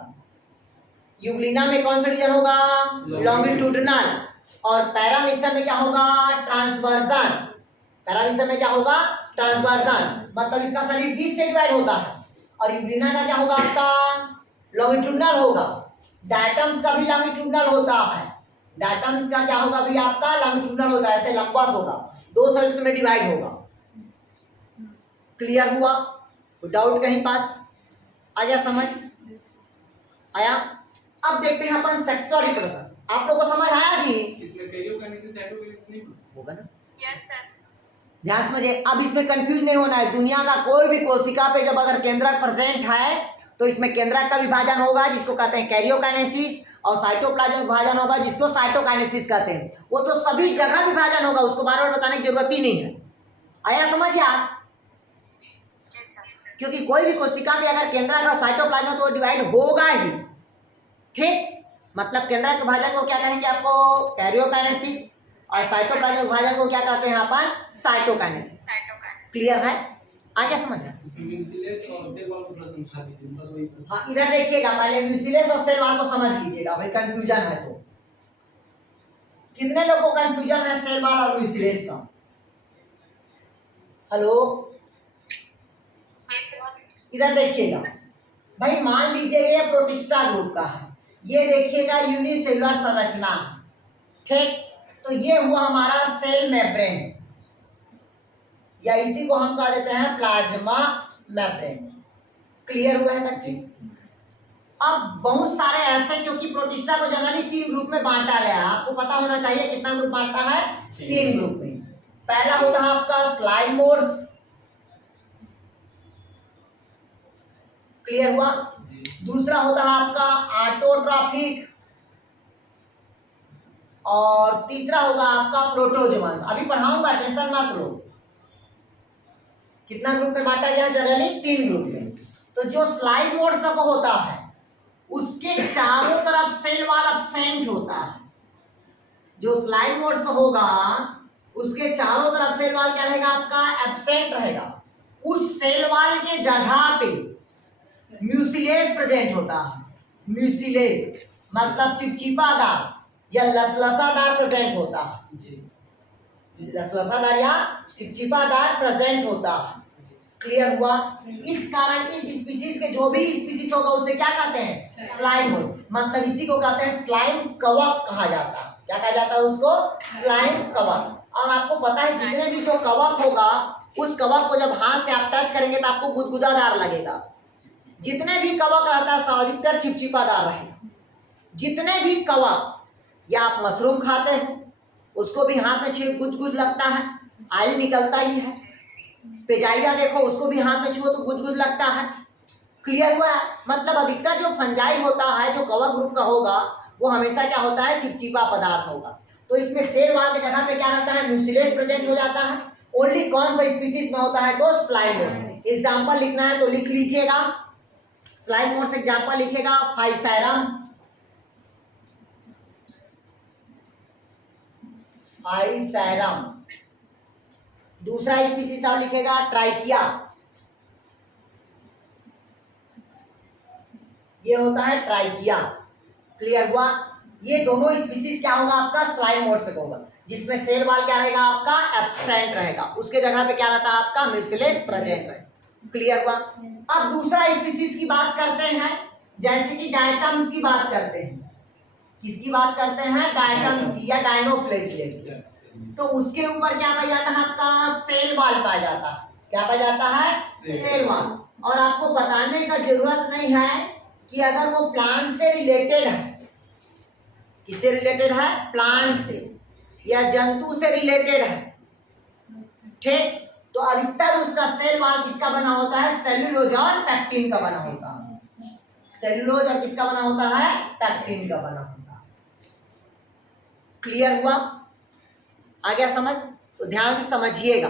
यूग्लिना में कौन सा डिवीजन होगा? लॉन्गिट्यूडनल। और पैरामीशियम में क्या होगा? ट्रांसवर्सन। पैरामीशियम में क्या होगा? ट्रांसवर्सन। मतलब इसका शरीर बीच से डिवाइड होता है, और यूग्लिना का क्या होगा? आपका लॉन्गिट्यूडनल होगा। डायटम्स का भी लॉन्गिट्यूडनल होता है। डायटम्स का क्या होगा भी? आपका लॉन्गिट्यूडनल होता है, ऐसे लंबवत होगा, दो सेल्स में डिवाइड होगा। क्लियर हुआ? डाउट कहीं पास? आया समझ? आया? अब देखते हैं अपन सेक्सुअल रिप्रोडक्शन। आप लोगों को समझ आया जी? इसमें कैरियोकाइनेसिस साइटोकाइनेसिस नहीं होगा ना? Yes sir. ध्यान समझिए, अब इसमें कंफ्यूज नहीं होना है। दुनिया का कोई भी कोशिका पे जब अगर केंद्रक प्रेजेंट है तो इसमें केंद्रक का विभाजन होगा, जिसको कहते हैं कैरियोकाइनेसिस, और साइटोप्लाज्मिक विभाजन होगा जिसको साइटोकाइनेसिस कहते हैं। वो तो सभी जगह विभाजन होगा, उसको बार बार बताने की जरूरत ही नहीं है। आया समझ यार? क्योंकि कोई भी कोशिका में अगर केंद्रक और साइटोप्लाज्म तो डिवाइड होगा ही। ठीक, मतलब केंद्रक विभाजन को क्या कहेंगे आपको? कैरियोकाइनेसिस, और साइटोप्लाज्मिक विभाजन को क्या कहते हैं अपन? साइटोकाइनेसिस। क्लियर है? आगे समझ में? हाँ, इधर देखिएगा, पहले म्यूसिलेस और सेल वॉल को समझ लीजिएगा, भाई कंफ्यूजन है तो। कितने लोगों को कंफ्यूजन है सेल वॉल और म्यूसिलेस का? हेलो, इधर देखिएगा भाई, मान लीजिए ये प्रोटिस्टा ग्रुप का है, ये देखिएगा यूनिसेलुलर संरचना है। ठीक, तो ये हुआ हमारा सेल मेम्ब्रेन, या इसी को हम कह देते हैं प्लाज्मा मेम्ब्रेन। क्लियर हुआ है तक की? अब बहुत सारे ऐसे, क्योंकि प्रोटिस्टा को जनरली 3 ग्रुप में बांटा गया है, आपको पता होना चाहिए कितना ग्रुप बांटा है? 3 ग्रुप में। पहला होता है आपका स्लाइमोर्स, क्लियर हुआ? दूसरा होता है आपका ऑटोट्रॉफिक, और तीसरा होगा आपका प्रोटोजोअन्स। अभी पढ़ाऊंगा, टेंशन मत लो। कितना ग्रुप में बांटा गया? जनरली 3 ग्रुप में। तो जो स्लाइमोर्स होता है उसके चारों तरफ सेल वॉल एब्सेंट होता है। जो स्लाइमोर्स होगा उसके चारों तरफ सेल वॉल क्या रहेगा? आपका एब्सेंट रहेगा। उस सेल वॉल के जगह पे म्यूसिलेस प्रेजेंट होता है। म्यूसिलेस मतलब चिपचिपादार या लसलसादार प्रेजेंट होता है। लसलसादार या चिपचिपादार प्रेजेंट होता है। क्लियर हुआ? इस कारण इस स्पीशीज के जो भी स्पीशीज होगा उसे क्या कहते हैं? स्लाइम। मतलब इसी को कहते हैं स्लाइम कवक कहा जाता है। क्या कहा जाता है उसको? स्लाइम कवक। और आपको पता है जितने भी जो कवक होगा उस कवक को जब हाथ से आप टच करेंगे तो आपको गुदगुदादार लगेगा। जितने भी कवक रहता है अधिकतर चिपचिपादार रहेगा। जितने भी कवक, या आप मशरूम खाते हो उसको भी हाथ में छुए गुदगुद लगता है, ऑयल निकलता ही है। पेजाइया देखो उसको भी हाथ में छुओ तो गुदगुद लगता है। क्लियर हुआ? मतलब अधिकतर जो फंजाई होता है, जो कवक ग्रुप का होगा, वो हमेशा क्या होता है? चिपचिपा पदार्थ होगा। तो इसमें सेल वॉल के जगह पे क्या रहता है? म्यूसिलेस प्रेजेंट हो जाता है। ओनली कौन सा स्पीशीज में होता है? तो स्लाइमोर्स। एग्जाम्पल लिखना है तो लिख लीजिएगा। स्लाइमोर्स एग्जाम्पल लिखेगा फाइसेरम, फाइसेरम। दूसरा स्पीशीज आप लिखेगा ट्राइकिया, ये होता है ट्राइकिया। क्लियर हुआ? ये दोनों स्पीशीज क्या होगा? आपका स्लाइमोर्स होगा, जिसमें सेल वॉल क्या रहेगा? आपका एब्सेंट रहेगा। उसके जगह पे क्या रहता है? आपका म्यूसिलेस प्रेजेंट है। क्लियर हुआ? अब दूसरा स्पीशीज की बात करते हैं, जैसे कि डायटम्स की बात करते हैं। किसकी बात करते हैं? डायटम्स की, या डायनोफ्लैजिलेट। तो उसके ऊपर क्या पाया जाता है? आपका सेल वॉल पाया जाता है। क्या पाया जाता है? Cell wall. और आपको बताने का जरूरत नहीं है कि अगर वो प्लांट से रिलेटेड है, किससे रिलेटेड है? प्लांट से, या जंतु से रिलेटेड है। ठीक, तो अधिकतर उसका सेल वॉल किसका बना होता है? सेल्यूलोज और पैक्टिन का बना होता है। सेल्यूलोज और किसका बना होता है? पैक्टिन का बना होता है। क्लियर हुआ? आ गया समझ? तो ध्यान से समझिएगा।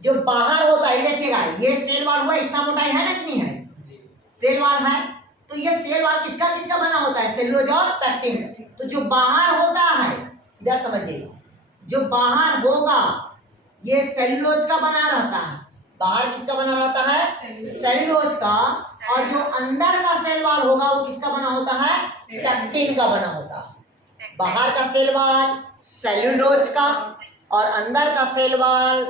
जो बाहर होता है, देखिएगा ये सेल वॉल हुआ, इतना मोटाई है ना? कितनी है? सेल वॉल है। तो ये सेल वॉल किसका किसका बना होता है? सेल्यूलोज और पैक्टिन। तो जो बाहर होता है, इधर समझिएगा, जो बाहर होगा ये सेल्यूलोज का बना रहता है। बाहर किसका बना रहता है? सेल्यूलोज का। और जो अंदर का सेल वॉल होगा वो किसका बना होता है? पैक्टिन का बना होता है। बाहर का सेल वॉल सेल्यूलोज का, और अंदर का सेल वॉल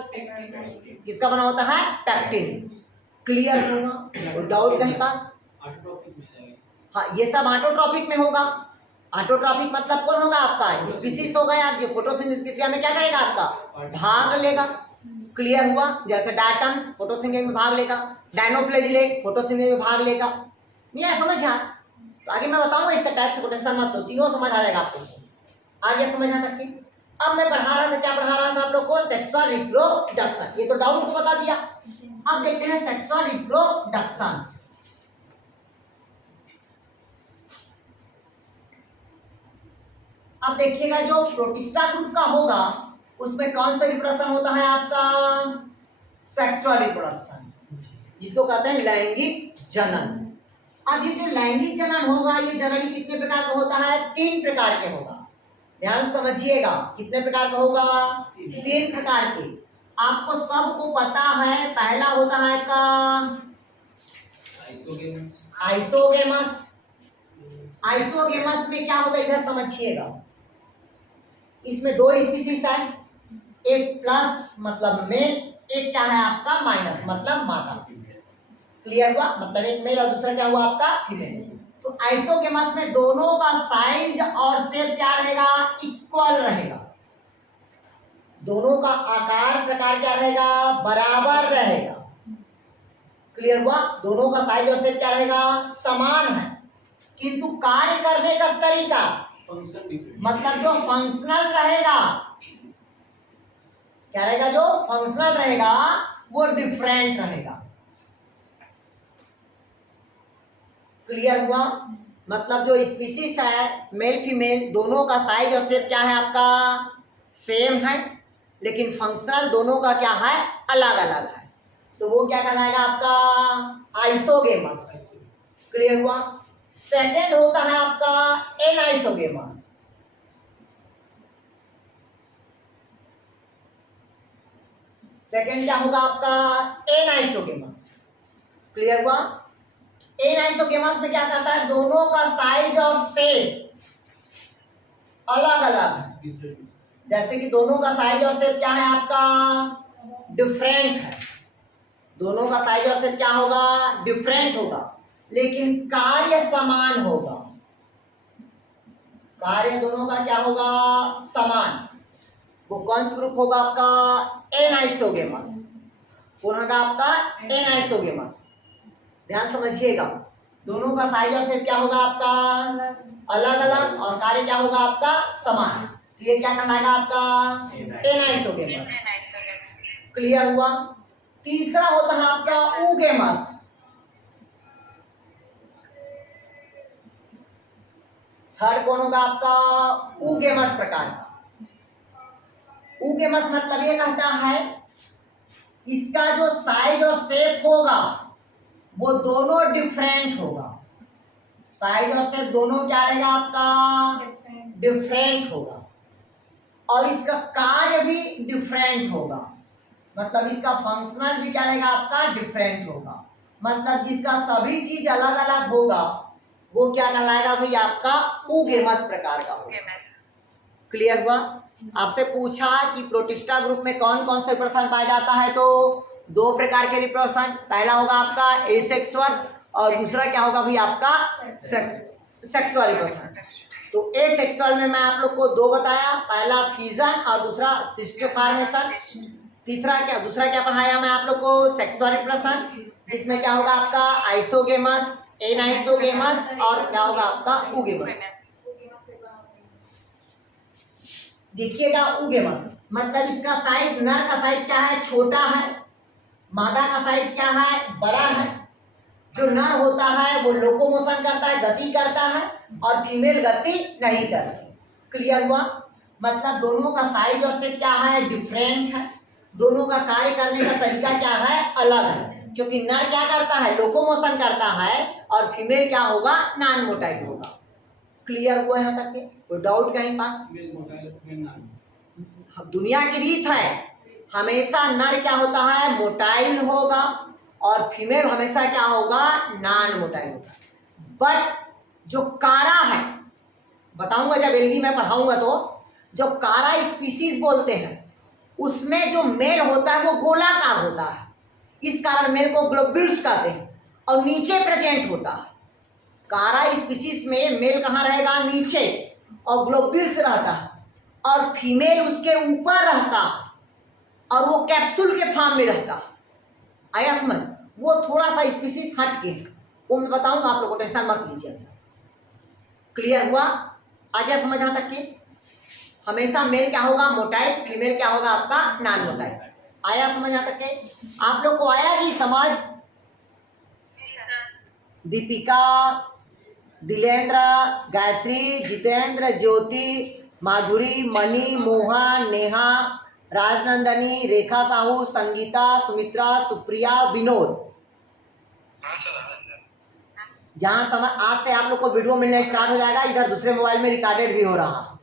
किसका बना होता है? पैक्टिन। क्लियर होगा? डाउट कहीं पास? हाँ, ये सब ऑटोट्रॉफिक में होगा। ऑटोट्रॉफिक मतलब कौन होगा? आपका स्पीशीज होगा यार, जो फोटोसिंथेसिस की क्रिया में क्या करेगा? आपका भाग लेगा। क्लियर हुआ? जैसे डायटम्स फोटोसिंथेसिस में भाग लेगा, डायनोफ्लैजिलेट फोटोसिंथेसिस में भाग लेगा। नहीं है समझ यार? तो आगे मैं बताऊंगा इसका टाइप से, टेंशन मत लो, तीनों समझ आ जाएगा आपको। आगे समझ आ तक के। अब मैं पढ़ा रहा था, क्या पढ़ा रहा था आप लोग को? Sexual reproduction. ये तो डाउट को बता दिया। अब देखते हैं सेक्सुअल रिप्रोडक्शन। अब देखिएगा जो प्रोटिस्टा ग्रुप का होगा उसमें कौन सा रिप्रोडक्शन होता है आपका, सेक्सुअल रिप्रोडक्शन, जिसको कहते हैं लैंगिक जनन। अब ये जो लैंगिक जनन होगा ये जनरली कितने प्रकार का होता है, 3 प्रकार के होगा। ध्यान समझिएगा, कितने प्रकार का होगा, 3 प्रकार के। आपको सबको पता है, पहला होता है का आइसोगेमस। आइसोगेमस में क्या होता है इधर समझिएगा, इसमें 2 स्पीसीज है, एक प्लस मतलब मेल, एक क्या है आपका माइनस मतलब मादा। क्लियर हुआ, मतलब एक मेल और दूसरा क्या हुआ आपका फीमेल। तो आइसोगेमस में दोनों का साइज और शेप क्या रहेगा, इक्वल रहेगा। दोनों का आकार प्रकार क्या रहेगा, बराबर रहेगा। क्लियर हुआ, दोनों का साइज और शेप क्या रहेगा, समान है, किंतु कार्य करने का तरीका मतलब जो फंक्शनल रहेगा, क्या रहेगा, जो फंक्शनल रहेगा वो डिफरेंट रहेगा। क्लियर हुआ, मतलब जो स्पीसीज है मेल फीमेल दोनों का साइज और शेप क्या है आपका सेम है, लेकिन फंक्शनल दोनों का क्या है अलग अलग है, तो वो क्या कहलाएगा आपका आइसोगेमस। क्लियर हुआ। सेकंड होता है आपका एनाइसोगेमस। सेकंड क्या होगा आपका एनाइसोगेमस। क्लियर हुआ। एनाइसोगेमस में क्या कहता है, दोनों का साइज और शेप अलग अलग है, जैसे कि दोनों का साइज और शेप क्या है आपका डिफरेंट है, दोनों का साइज और शेप क्या होगा डिफरेंट होगा, लेकिन कार्य समान होगा। कार्य दोनों का क्या होगा समान। वो कौन सा ग्रुप होगा आपका एनाइसोगेमस, कौन होगा आपका एनाइसोगेमस। ध्यान समझिएगा, दोनों का साइज और शेप क्या होगा आपका अलग अलग और कार्य क्या होगा आपका समान, तो ये क्या कहलाएगा आपका एनाइसोगेमस। क्लियर हुआ। तीसरा होता है आपका ऊगेमस। थर्ड कौन होगा आपका ऊगेमस प्रकार का। ऊगेमस मतलब ये कहता है इसका जो साइज और शेप होगा वो दोनों डिफरेंट होगा, साइज और शेप दोनों क्या रहेगा आपका डिफरेंट होगा, और इसका कार्य भी डिफरेंट होगा, मतलब इसका फंक्शनल भी क्या रहेगा आपका डिफरेंट होगा, मतलब जिसका सभी चीज अलग अलग होगा वो क्या कहलाएगा भाई आपका ऊगेमस प्रकार का होगा। क्लियर हुआ। आपसे पूछा कि प्रोटिस्टा ग्रुप में कौन कौन से रिप्रोडक्शन पाया जाता है, तो 2 प्रकार के रिप्रोडक्शन, पहला होगा आपका एसेक्सुअल और दूसरा क्या होगा भाई आपका सेक्सुअल रिप्रोडक्शन। तो एसेक्सुअल में मैं आप लोग को 2 बताया, पहला फिजन और दूसरा सिस्टर फॉर्मेशन। दूसरा क्या पढ़ाया मैं आप लोग को सेक्सुअल रिप्रोडक्शन, जिसमें क्या होगा आपका आइसोगेमस, एनाइसोगेमस और क्या होगा आपका ऊगेमस। देखिएगा ऊगेमस मतलब इसका साइज, नर का साइज क्या है छोटा है, मादा का साइज क्या है बड़ा है। जो नर होता है वो लोकोमोशन करता है, गति करता है, और फीमेल गति नहीं करती। क्लियर हुआ। मतलब दोनों का साइज और शेप क्या है डिफरेंट है, दोनों का कार्य करने का तरीका क्या है अलग है, क्योंकि नर क्या करता है लोकोमोशन करता है और फीमेल क्या होगा नॉन मोटाइल होगा। क्लियर हुआ यहाँ तक के, कोई डाउट कहीं पास। दुनिया की रीत है हमेशा नर क्या होता है मोटाइल होगा और फीमेल हमेशा क्या होगा नॉन मोटाइल होगा। बट जो कारा है, बताऊंगा जब एलगी में पढ़ाऊंगा, तो जो कारा स्पीसीज बोलते हैं उसमें जो मेल होता है वो गोलाकार होता है, इस कारण मेल को ग्लोब्यूल्स कहते हैं, और नीचे प्रेजेंट होता है। कारा स्पीसीज में मेल कहाँ रहेगा नीचे और ग्लोब्यूल्स रहता है, और फीमेल उसके ऊपर रहता है और वो कैप्सूल के फॉर्म में रहता है। आया समझ। वो थोड़ा सा स्पीसीज हट के है, वो मैं बताऊंगा आप लोगों को, टेंशन मत लीजिए। क्लियर हुआ, आ गया समझ यहाँ तक के। हमेशा मेल क्या होगा मोटाइल, फीमेल क्या होगा आपका नॉन मोटाइल। आया समझ यहाँ तक के। आप लोग को आया जी समझ। दीपिका, दिलेंद्र, गायत्री, जितेंद्र, ज्योति, माधुरी, मणि, मोहा, नेहा, राजनंदनी, रेखा साहू, संगीता, सुमित्रा, सुप्रिया, विनोद। जहां समझ आज से आप लोग को वीडियो मिलना स्टार्ट हो जाएगा, इधर दूसरे मोबाइल में रिकॉर्डेड भी हो रहा।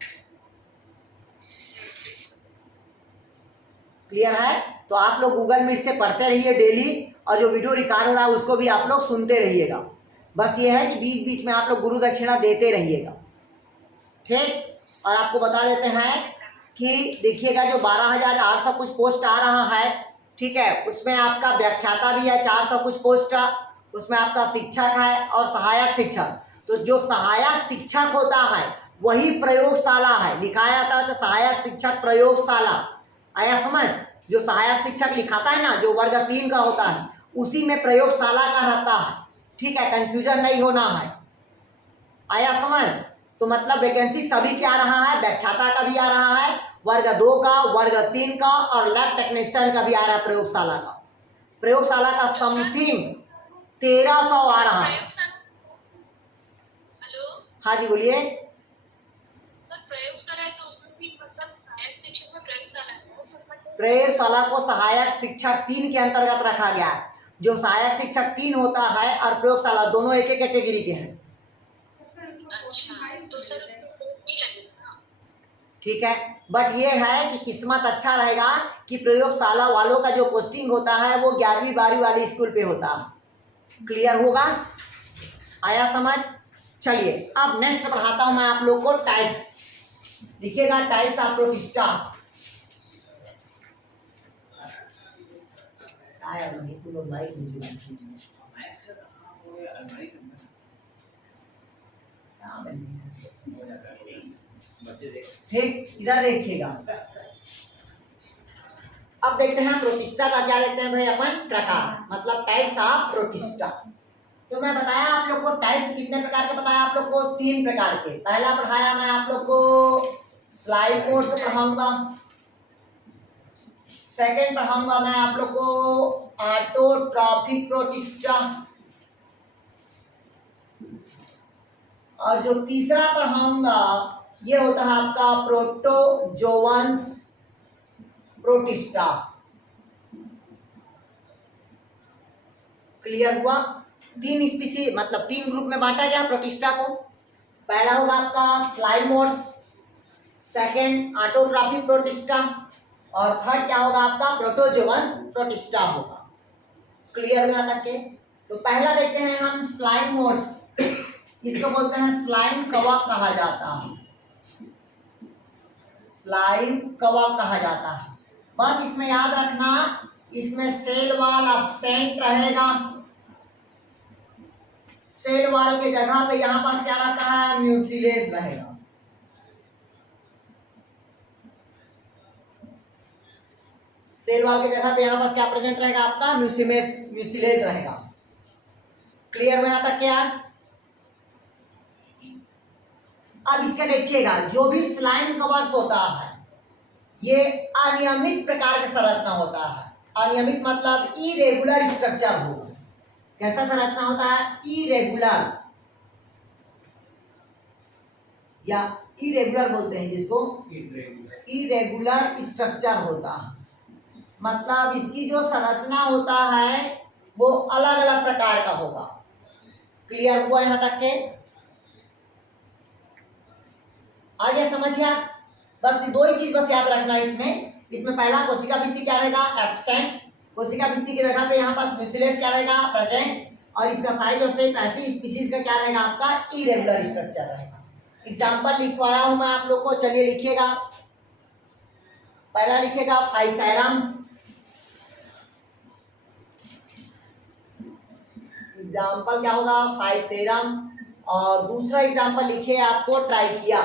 क्लियर है? तो आप लोग गूगल मीट से पढ़ते रहिए डेली, और जो वीडियो रिकॉर्ड हो रहा है उसको भी आप लोग सुनते रहिएगा। बस ये है कि बीच बीच में आप लोग गुरु दक्षिणा देते रहिएगा, ठीक। और आपको बता देते हैं कि देखिएगा जो 12,800 कुछ पोस्ट आ रहा है, ठीक है, उसमें आपका व्याख्याता भी है 400 कुछ पोस्ट, उसमें आपका शिक्षक है और सहायक शिक्षक। तो जो सहायक शिक्षक होता है वही प्रयोगशाला है, लिखाया जाता है तो सहायक शिक्षक प्रयोगशाला। आया समझ? जो सहायक शिक्षक लिखाता है ना, जो वर्ग 3 का होता है, उसी में प्रयोगशाला का रहता है, ठीक है, कंफ्यूजन नहीं होना है। आया समझ? तो मतलब वैकेंसी सभी के आ रहा है, व्याख्याता का भी आ रहा है, वर्ग 2 का, वर्ग 3 का और लैब टेक्नीशियन का भी आ रहा है प्रयोगशाला का। प्रयोगशाला का समथिंग 1300 आ रहा है। हाँ जी बोलिए। प्रयोगशाला को सहायक शिक्षक 3 के अंतर्गत रखा गया है। जो सहायक शिक्षक 3 होता है और प्रयोगशाला दोनों एक एक कैटेगरी के हैं, ठीक है। बट ये है कि किस्मत अच्छा रहेगा कि प्रयोगशाला वालों का जो पोस्टिंग होता है वो 11वीं 12वीं वाले स्कूल पे होता है। क्लियर होगा? आया समझ? चलिए अब नेक्स्ट पढ़ाता हूं मैं आप लोग को टाइप्स। लिखिएगा टाइप्स ऑफ प्रोटिस्टा। ठीक, इधर देखिएगा। अब देखते हैं प्रोटिस्टा का क्या देखते हैं भाई अपन, प्रकार, मतलब टाइप्स ऑफ प्रोटिस्टा। तो मैं बताया आप लोग को टाइप्स कितने प्रकार के बताया आप लोग को, 3 प्रकार के। पहला पढ़ाया मैं आप लोग को स्लाइड मोड से पढ़ाऊंगा, सेकंड पढ़ाऊंगा मैं आप लोग को ऑटोट्रॉफिक प्रोटिस्टा, और जो तीसरा पढ़ाऊंगा ये होता है आपका प्रोटोजोवंस प्रोटिस्टा। क्लियर हुआ? 3 स्पीसी मतलब 3 ग्रुप में बांटा गया प्रोटिस्टा को। पहला होगा आपका स्लाइमोर्स, सेकंड ऑटोट्रॉफिक प्रोटिस्टा, और थर्ड क्या होगा आपका प्रोटोजोवंस प्रोटिस्टा होगा। क्लियर हुआ तक के? तो पहला देखते हैं हम स्लाइमोर्स। इसको बोलते हैं स्लाइम कवक कहा जाता है, स्लाइम कवक कहा जाता है। बस इसमें याद रखना, इसमें सेल वॉल एब्सेंट रहेगा, सेल वॉल के जगह पे यहां पास क्या रहता है, म्यूसिलेज रहेगा। सेल वॉल के जगह पे यहां पास क्या प्रेजेंट रहेगा आपका, म्यूसिलेज रहेगा। क्लियर हुआ तक क्या? अब इसका देखिएगा, जो भी स्लाइम कवर्स होता है ये अनियमित प्रकार का संरचना होता है। अनियमित मतलब इरेगुलर स्ट्रक्चर होगा। कैसा संरचना होता है, इरेगुलर, या इरेगुलर बोलते हैं जिसको, इरेगुलर स्ट्रक्चर होता है। मतलब इसकी जो संरचना होता है वो अलग अलग प्रकार का होगा। क्लियर हुआ यहां तक के? आगे समझिए। बस 2 ही चीज बस याद रखना इसमें पहला कोशिका भित्ति क्या रहेगा, एब्सेंट। कोशिका भित्ति की जगह पे यहाँ पास म्यूसिलेज क्या रहेगा, प्रेजेंट। और इसका साइज और शेप ऐसी स्पीसीज का क्या रहेगा आपका, इरेगुलर स्ट्रक्चर रहेगा। एग्जांपल लिखवाया हूं मैं आप लोग को, चलिए लिखिएगा। पहला लिखिएगा फाइसेरम, एग्जाम्पल क्या होगा, फाइसेरम। और दूसरा एग्जाम्पल लिखिए आपको ट्राइकिया,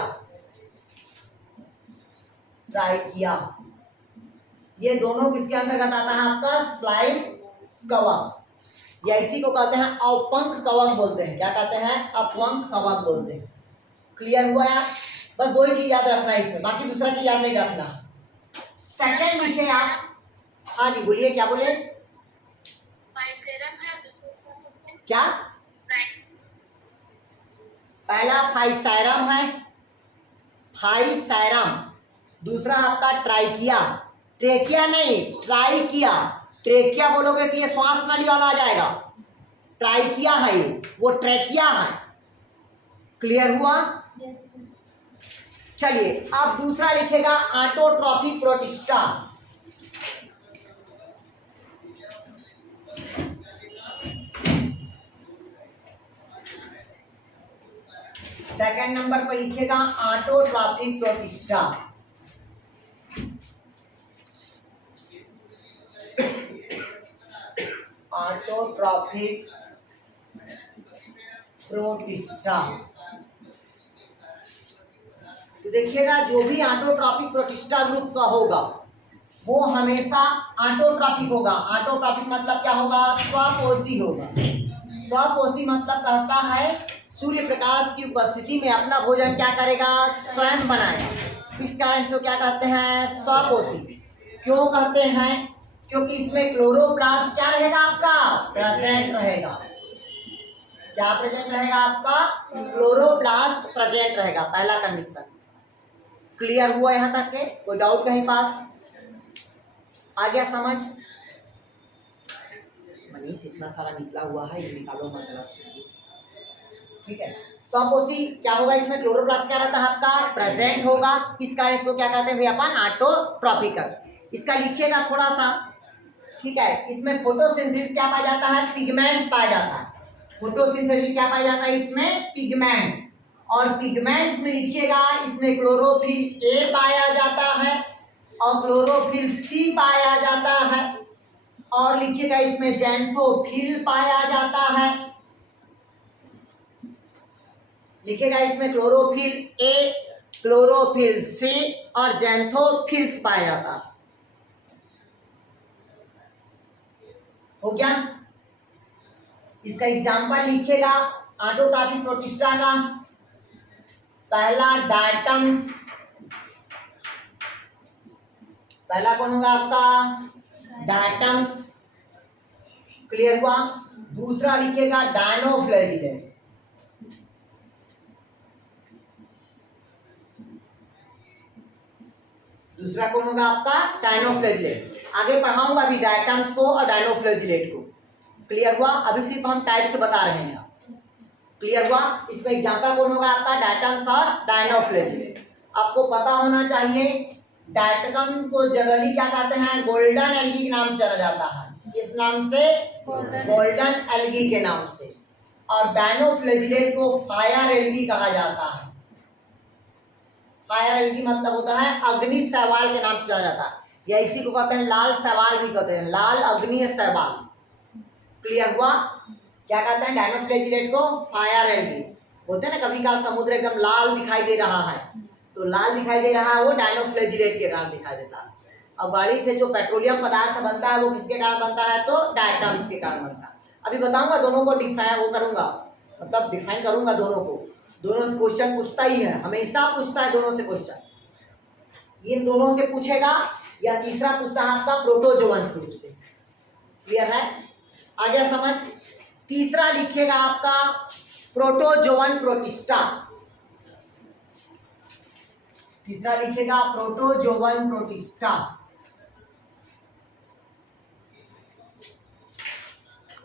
ट्राइकिया। ये दोनों किसके अंतर्गत आता है आपका, स्लाइम कवक, या इसी को कहते हैं अपंख कवक बोलते हैं। क्या कहते हैं, अपंख कवक बोलते हैं। क्लियर हुआ यार? बस 2 ही चीज याद रखना है इसमें, बाकी दूसरा चीज याद नहीं रखना। सेकंड लिखे आप। हाँ जी बोलिए, क्या बोले? क्या? पहला फाइसेरम है, हाइसैरम, दूसरा आपका ट्राइकिया, ट्रेकिया नहीं ट्राइकिया, ट्रेकिया बोलोगे कि ये श्वास नली वाला आ जाएगा, ट्राइकिया है ये, वो ट्रेकिया है। क्लियर हुआ? चलिए अब दूसरा लिखेगा ऑटोट्रॉपिक प्रोटिस्टा। सेकंड नंबर पर लिखेगा ऑटोट्रॉपिक प्रोटिस्टा। Autotrophic protista. तो देखिएगा जो भी ऑटोट्रॉपिक प्रोटिस्टा ग्रुप का होगा वो हमेशा ऑटोट्रॉपिक होगा। ऑटोट्रॉपिक मतलब क्या होगा? स्वपोषी होगा। स्वपोषी मतलब कहता है सूर्य प्रकाश की उपस्थिति में अपना भोजन क्या करेगा? स्वयं बनाएगा। इस कारण से क्या कहते हैं? स्वपोषी। क्यों कहते हैं? क्योंकि इसमें क्लोरोप्लास्ट क्या रहेगा? आपका प्रेजेंट रहेगा। क्या प्रेजेंट रहेगा? आपका क्लोरोप्लास्ट प्रेजेंट रहेगा। पहला कंडीशन क्लियर हुआ यहाँ तक के? कोई डाउट कहीं पास? आ गया समझ? मनीष इतना सारा निकला हुआ है, ये निकालो मतलब से। ठीक है, स्वपोषी क्या होगा? इसमें क्लोरोप्लास्ट क्या रहता है? आपका प्रेजेंट होगा। इस कारण इसको क्या कहते हैं भैया? अपन ऑटोट्रॉपिकल। इसका लिखिएगा थोड़ा सा। ठीक है, इसमें फोटोसिंथेसिस क्या पाया जाता है? पिगमेंट्स पाया जाता है। फोटोसिंथेसिस क्या पाया जाता है? इसमें पिगमेंट्स। और पिगमेंट्स में लिखिएगा इसमें क्लोरोफिल ए पाया जाता है और क्लोरोफिल सी पाया जाता है। और लिखिएगा इसमें ज़ैंथोफिल पाया जाता है। लिखिएगा इसमें क्लोरोफिल ए, क्लोरोफिल सी और ज़ैंथोफिल्स पाया जाता है। हो गया? इसका एग्जाम्पल लिखिएगा ऑटोट्रॉपिक प्रोटिस्टा का। पहला डायटम्स, पहला कौन होगा आपका? डायटम्स। क्लियर हुआ? दूसरा लिखिएगा डायनोफ्लैजिलेट। दूसरा कौन होगा आपका? डायनोफ्लैजिलेट। आगे पढ़ाऊंगा अभी डायटम्स को और डायनोफ्लैजिलेट को। क्लियर हुआ? अभी सिर्फ हम टाइप से बता रहे हैं। क्लियर हुआ? इसमें एग्जांपल कौन होगा आपका? डायटम्स और डायनोफ्लैजिलेट। आपको पता होना चाहिए डायटम को जनरली क्या कहते हैं? गोल्डन एल्गी के नाम से जाना जाता है। किस नाम से? गोल्डन एल्गी के नाम से। और डायनोफ्लैजिलेट को फायर एल्गी कहा जाता है। फायर एल्गी मतलब होता है अग्नि शैवाल के नाम से जाना जाता है, या इसी को कहते हैं लाल शैवाल भी कहते हैं, लाल अग्नि शैवाल। क्लियर हुआ? क्या कहते हैं डायनोफ्लैजिलेट को? Fire algae. बोलते हैं ना कभी का समुद्र एकदम लाल दिखाई दे रहा है, तो लाल दिखाई दे रहा है वो डायनोफ्लैजिलेट के कारण दिखाई देता है। और गाड़ी से जो पेट्रोलियम पदार्थ बनता है वो किसके कारण बनता है? तो डायटम्स के कारण बनता है। अभी बताऊंगा दोनों को डिफाइन वो करूंगा, मतलब डिफाइन करूंगा दोनों को। दोनों से क्वेश्चन पूछता ही है, हमेशा पूछता है दोनों से क्वेश्चन। इन दोनों से पूछेगा या तीसरा पूछता है आपका प्रोटोजोअन्स ग्रुप से। क्लियर है? आ गया समझ? तीसरा लिखिएगा आपका प्रोटोजोअन प्रोटिस्टा। तीसरा लिखिएगा प्रोटोजोअन प्रोटिस्टा।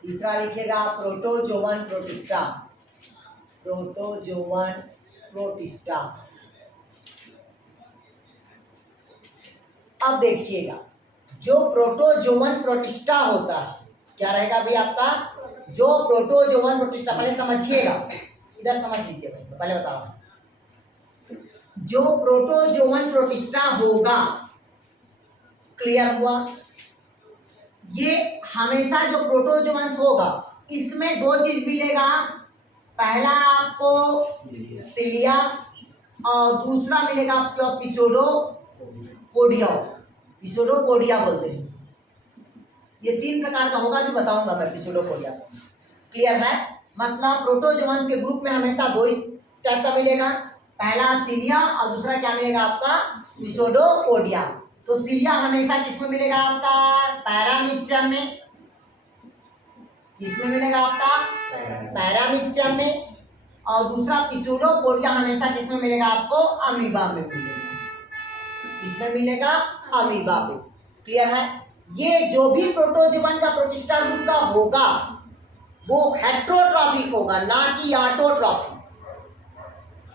तीसरा लिखिएगा प्रोटोजोअन प्रोटिस्टा। Protozoan protista. अब देखिएगा जो प्रोटोजोअन प्रोटिस्टा होता है क्या रहेगा भाई आपका? जो प्रोटोजोअन प्रोटिस्टा, पहले समझिएगा, इधर समझ लीजिए भाई, तो पहले बता रहा हूं। जो प्रोटोजोअन प्रोटिस्टा होगा, क्लियर हुआ? ये हमेशा जो प्रोटोजोअन्स होगा इसमें दो चीज मिलेगा। पहला आपको सिलिया और दूसरा मिलेगा आपको पिसोडोपोडिया। पिसोडोपोडिया बोलते हैं। ये तीन प्रकार का होगा जो बताऊंगा मैं पिसोडोपोडिया। क्लियर है? मतलब प्रोटोजोअन्स के ग्रुप में हमेशा दो इस टाइप का मिलेगा, पहला सिलिया और दूसरा क्या मिलेगा आपका? पिसोडोपोडिया। तो सिलिया हमेशा किसमें मिलेगा आपका? पैरामीशियम में। किसमें मिलेगा आपका? पैरामीशियम में। और दूसरा पिसूडोपोडिया हमेशा किसमें मिलेगा आपको? अमीबा में मिलेगा। किसमें मिलेगा? अमीबा में। क्लियर है? ये जो भी प्रोटोजोवन का प्रोटिस्टा ग्रुप का होगा वो हेट्रोट्रॉपिक होगा, ना कि ऑटोट्रॉपिक।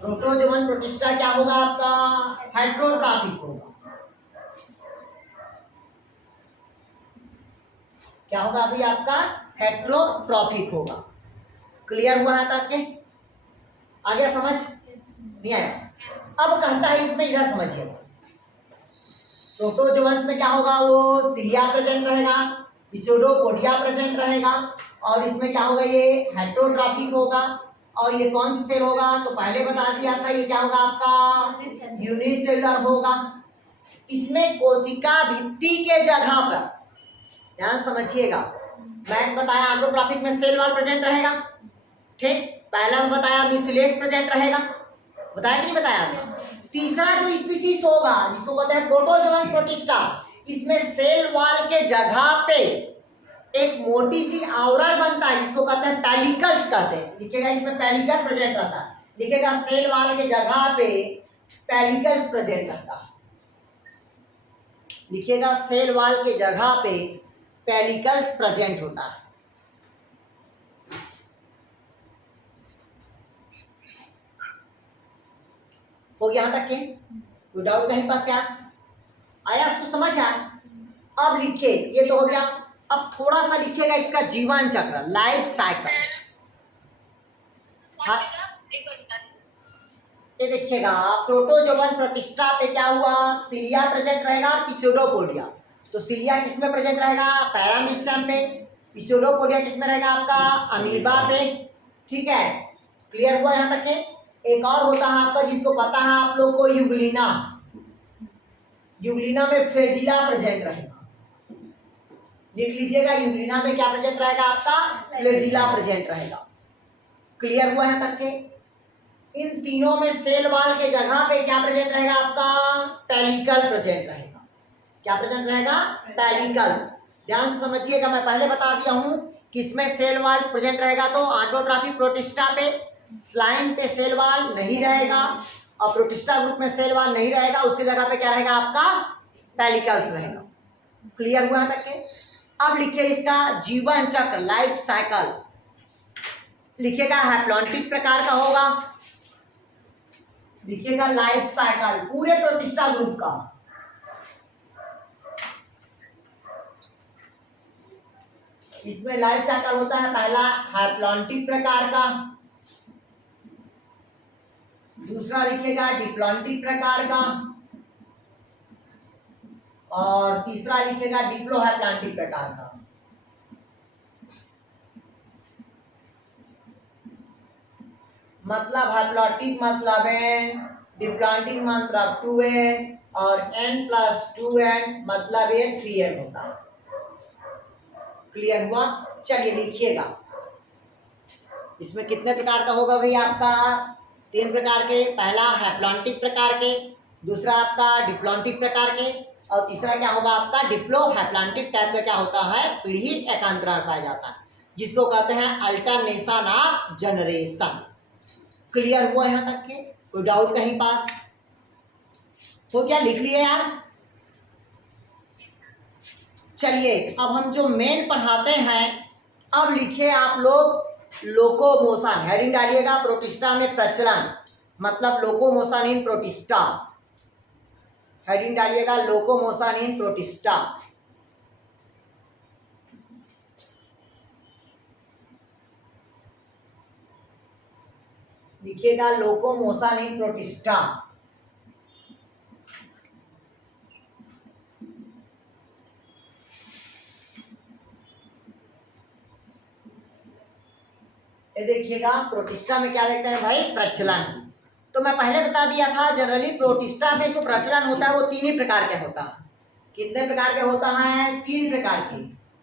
प्रोटोजोवन प्रोटिस्टा क्या होगा आपका? हेट्रोट्रॉपिक होगा। क्या होगा अभी आपका? हेट्रोट्रॉपिक होगा। क्लियर हुआ है तक के? आ गया समझ? नहीं आया? अब कहता है इसमें, इधर समझिए, प्रोटोजोवंस में क्या होगा? वो सिलिया प्रेजेंट रहेगा, पिसूडोपोडिया प्रेजेंट रहेगा, और इसमें क्या होगा? ये हेट्रोट्रॉपिक होगा। और ये कौन सा सेल होगा? तो पहले बता दिया था, ये क्या होगा आपका? यूनिसेलुलर होगा। इसमें कोशिका भित्ति के जगह पर, ध्यान समझिएगा, मैं बताया ऑटोट्रॉपिक में सेल वॉल प्रेजेंट रहेगा, ठीक। पहला में बताया मिसलेस प्रेजेंट रहेगा, बताया कि नहीं बताया? तीसरा जो स्पीसीज होगा जिसको कहते हैं प्रोटोजोवन प्रोटिस्टा, इसमें सेल वॉल के जगह पे एक मोटी सी आवरण बनता है जिसको कहते हैं पेलिकल्स कहते हैं। लिखेगा इसमें पेलिकल प्रेजेंट रहता है, लिखेगा सेल वॉल के जगह पे पेलिकल्स प्रेजेंट रहता है, लिखेगा सेल वॉल के जगह पे पेलिकल्स प्रेजेंट होता है। हो गया यहां तक के? कोई डाउट कहीं पास? क्या आया? उसको समझ आया? अब लिखिए, ये तो हो गया। अब थोड़ा सा लिखिएगा इसका जीवन चक्र, लाइफ साइकिल। हाँ, ये देखिएगा प्रोटोजोवन प्रोटिस्टा पे क्या हुआ? सिलिया प्रेजेंट रहेगा, पिसूडोपोडिया। तो सिलिया किसमें प्रेजेंट रहेगा? पैरामीशियम में। पिसूडोपोडिया किसमें रहेगा आपका? अमीबा पे। ठीक है, क्लियर हुआ यहाँ तक के? एक और होता है आपका जिसको पता है आप लोग को, यूग्लिना। यूग्लिना में फ्लैजिला प्रेजेंट रहेगा, लिख लीजिएगा। यूग्लिना में क्या प्रेजेंट रहेगा आपका? फ्लैजिला प्रेजेंट रहेगा। क्लियर हुआ है तक के? इन तीनों में सेल वॉल के जगह पे क्या प्रेजेंट रहेगा आपका? पेलिकल प्रेजेंट रहेगा। क्या प्रेजेंट रहेगा? पेलिकल्स। ध्यान से समझिएगा, मैं पहले बता दिया हूं किसमें सेल वॉल प्रेजेंट रहेगा, तो ऑटोट्रॉपिक प्रोटिस्टा पे। स्लाइम पे सेल वॉल नहीं रहेगा, और प्रोटिस्टा ग्रुप में सेल वॉल नहीं रहेगा, उसकी जगह पे क्या रहेगा आपका? पेलिकल्स रहेगा। क्लियर हुआ तक के? अब लिखिए इसका जीवन चक्र, लाइफ साइकिल। लिखिएगा हैप्लॉन्टिक प्रकार का होगा, लिखिएगा लाइफ साइकिल पूरे प्रोटिस्टा ग्रुप का। इसमें लाइफ साइकिल होता है, पहला हैप्लॉन्टिक प्रकार का, दूसरा लिखिएगा डिप्लॉन्टिक प्रकार का, और तीसरा लिखिएगा डिप्लोहैप्लॉन्टिक प्रकार का। मतलब हैप्लॉन्टिक मतलब एन, डिप्लॉन्टिक मतलब 2n, और n+2n मतलब ये 3n होता है। क्लियर हुआ? चलिए लिखिएगा, इसमें कितने प्रकार का होगा भाई आपका? 3 प्रकार के। पहला हैप्लॉन्टिक प्रकार के, दूसरा आपका डिप्लॉन्टिक प्रकार के, और तीसरा क्या होगा आपका? डिप्लोहैप्लॉन्टिक टाइप का क्या होता है? पीढ़ी एकांतरण पाया जाता है, जिसको कहते हैं अल्टरनेशन ऑफ जनरेशन। क्लियर हुआ यहाँ तक के? कोई डाउट कहीं पास? हो गया? लिख लिए यार? चलिए अब हम जो मेन पढ़ाते हैं, अब लिखिए आप लोग लोकोमोशन। हेडिंग डालिएगा प्रोटिस्टा में प्रचलन, मतलब लोकोमोशन इन प्रोटिस्टा। हेडिंग डालिएगा लोकोमोशन इन प्रोटिस्टा। लिखिएगा लोकोमोशन इन प्रोटिस्टा। ये देखिएगा प्रोटिस्टा में क्या देखते हैं भाई? प्रचलन। तो मैं पहले बता दिया था जनरली प्रोटिस्टा में जो प्रचलन होता है वो 3 ही प्रकार के होता है। कितने प्रकार के होता है? 3 प्रकार के।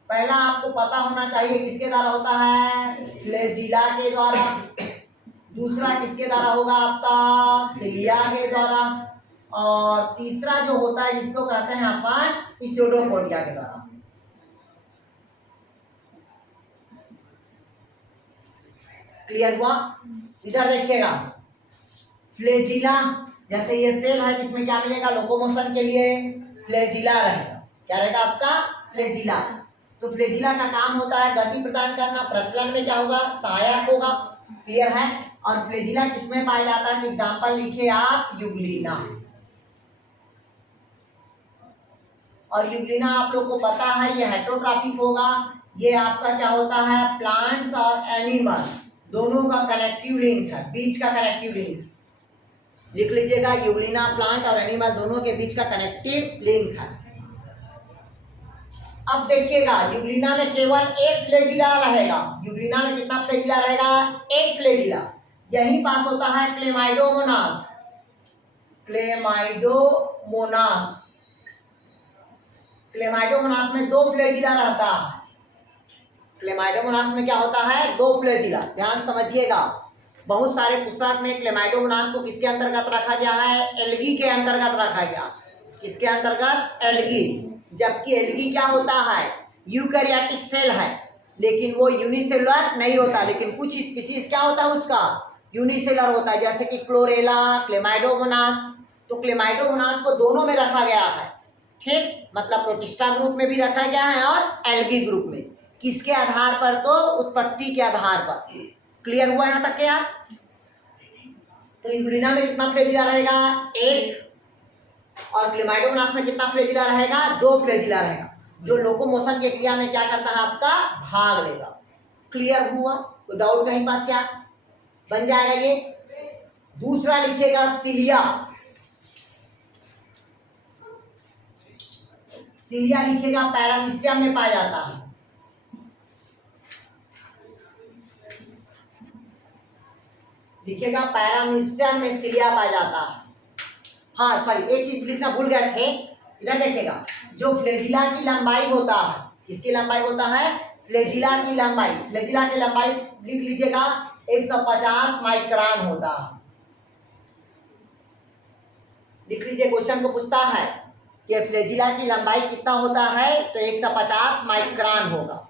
पहला आपको पता होना चाहिए किसके द्वारा होता है? फ्लैजिला के द्वारा। दूसरा किसके द्वारा होगा आपका? सिलिया के द्वारा। और तीसरा जो होता है जिसको कहते हैं अपन पिसूडोपोडिया के द्वारा। क्लियर हुआ? इधर देखिएगा फ्लैजिला, जैसे ये सेल है जिसमें क्या मिलेगा लोकोमोशन के लिए फ्लैजिला रहेगा। क्या रहेगा आपका फ्लैजिला। तो फ्लैजिला का काम होता है गति प्रदान करना, प्रचलन में क्या होगा सहायक होगा। क्लियर है। और फ्लैजिला किसमें पाया जाता है, एग्जांपल लिखिए आप यूग्लिना। और यूग्लिना आप लोग को पता है ये हेटेरोट्रॉफिक होगा। ये आपका क्या होता है प्लांट्स और एनिमल दोनों का कनेक्टिव लिंक है, बीच का कनेक्टिव लिंक लिख लीजिएगा। यूग्लिना प्लांट और एनिमल दोनों के बीच का कनेक्टिव लिंक है। अब देखिएगा यूग्लिना में केवल एक फ्लैजिला रहेगा। यूग्लिना में कितना फ्लैजिला रहेगा, एक फ्लैजिला। यहीं पास होता है क्लेमाइडोमोनास। क्लेमाइडोमोनास, क्लेमाइडोमोनास में दो फ्लैजिला रहता है। क्लेमाइडोमोनास में क्या होता है दो फ्लैजिला। ध्यान समझिएगा, बहुत सारे पुस्तक में क्लेमाइडोमोनास को किसके अंतर्गत रखा गया है, एल्गी के अंतर्गत रखा गया। किसके अंतर्गत, एल्गी। जबकि एल्गी क्या होता है यूकैरियोटिक सेल है, लेकिन वो यूनिसेलुलर नहीं होता। लेकिन कुछ स्पीशीज क्या होता है उसका यूनिसेलुलर होता है, जैसे कि क्लोरेला, क्लेमाइडोमोनास। तो क्लेमाइडोमोनास को दोनों में रखा गया है। ठीक, मतलब प्रोटिस्टा ग्रुप में भी रखा गया है और एल्गी ग्रुप में। किसके आधार पर, तो उत्पत्ति के आधार पर। क्लियर हुआ यहां तक क्या। तो यूग्लिना में कितना फ्लैजिला रहेगा, एक। और क्लेमाइडोमोनास में कितना फ्लैजिला रहेगा, दो फ्लैजिला रहेगा, जो लोकोमोशन की क्रिया में क्या करता है आपका भाग लेगा। क्लियर हुआ, तो डाउट कहीं पास क्या बन जाएगा ये। दूसरा लिखिएगा सिलिया। सिलिया लिखिएगा पैरामीशियम में पाया जाता है। लिखिएगा पैरामीशियम में सिलिया पाया जाता है। हाँ सॉरी, एक चीज लिखना भूल गए थे। इधर देखिएगा जो फ्लैजिला की लंबाई होता है, किसकी लंबाई होता है, फ्लैजिला की लंबाई। फ्लैजिला की लंबाई लिख लीजिएगा 150 माइक्रोन होता है। लिख लीजिए, क्वेश्चन को पूछता है कि फ्लैजिला की लंबाई कितना होता है, तो 150 माइक्रोन होगा।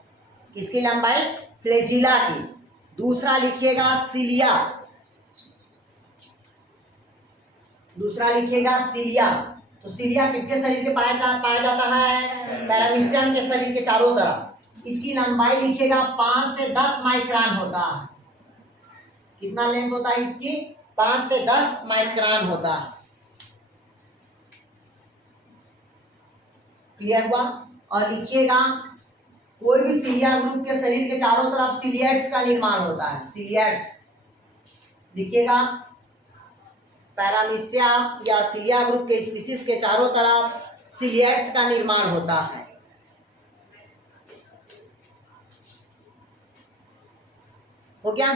किसकी लंबाई, फ्लैजिला की। दूसरा लिखिएगा सिलिया। दूसरा लिखिएगा सिलिया। तो सिलिया किसके शरीर के पाया जाता है, पैरामीशियम के शरीर के चारों तरफ। इसकी लंबाई लिखिएगा 5 से 10 माइक्रोन होता है। कितना लेंथ होता है इसकी, 5 से 10 माइक्रोन होता है। क्लियर हुआ। और लिखिएगा कोई भी सिलिया ग्रुप के शरीर के चारों तरफ सिलिएट्स का निर्माण होता है। सिलिएट्स लिखिएगा, पैरामीशियम या सिलिया ग्रुप के स्पीशीज के चारों तरफ सिलिएट्स का निर्माण होता है। हो गया।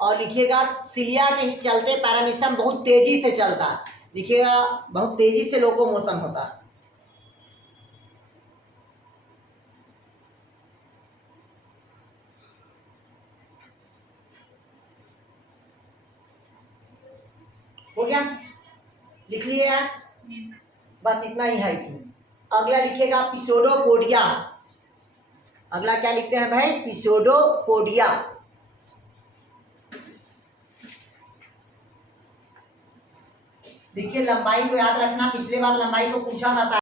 और लिखिएगा सिलिया के ही चलते पैरामीशियम बहुत तेजी से चलता है। लिखिएगा बहुत तेजी से लोकोमोशन होता है। हो गया, लिख लिए यार, बस इतना ही है इसमें। अगला लिखिएगा पिसोडोपोडिया। अगला क्या लिखते हैं भाई, पिसोडोपोडिया। देखिए लंबाई को याद रखना, पिछले बार लंबाई को पूछा था।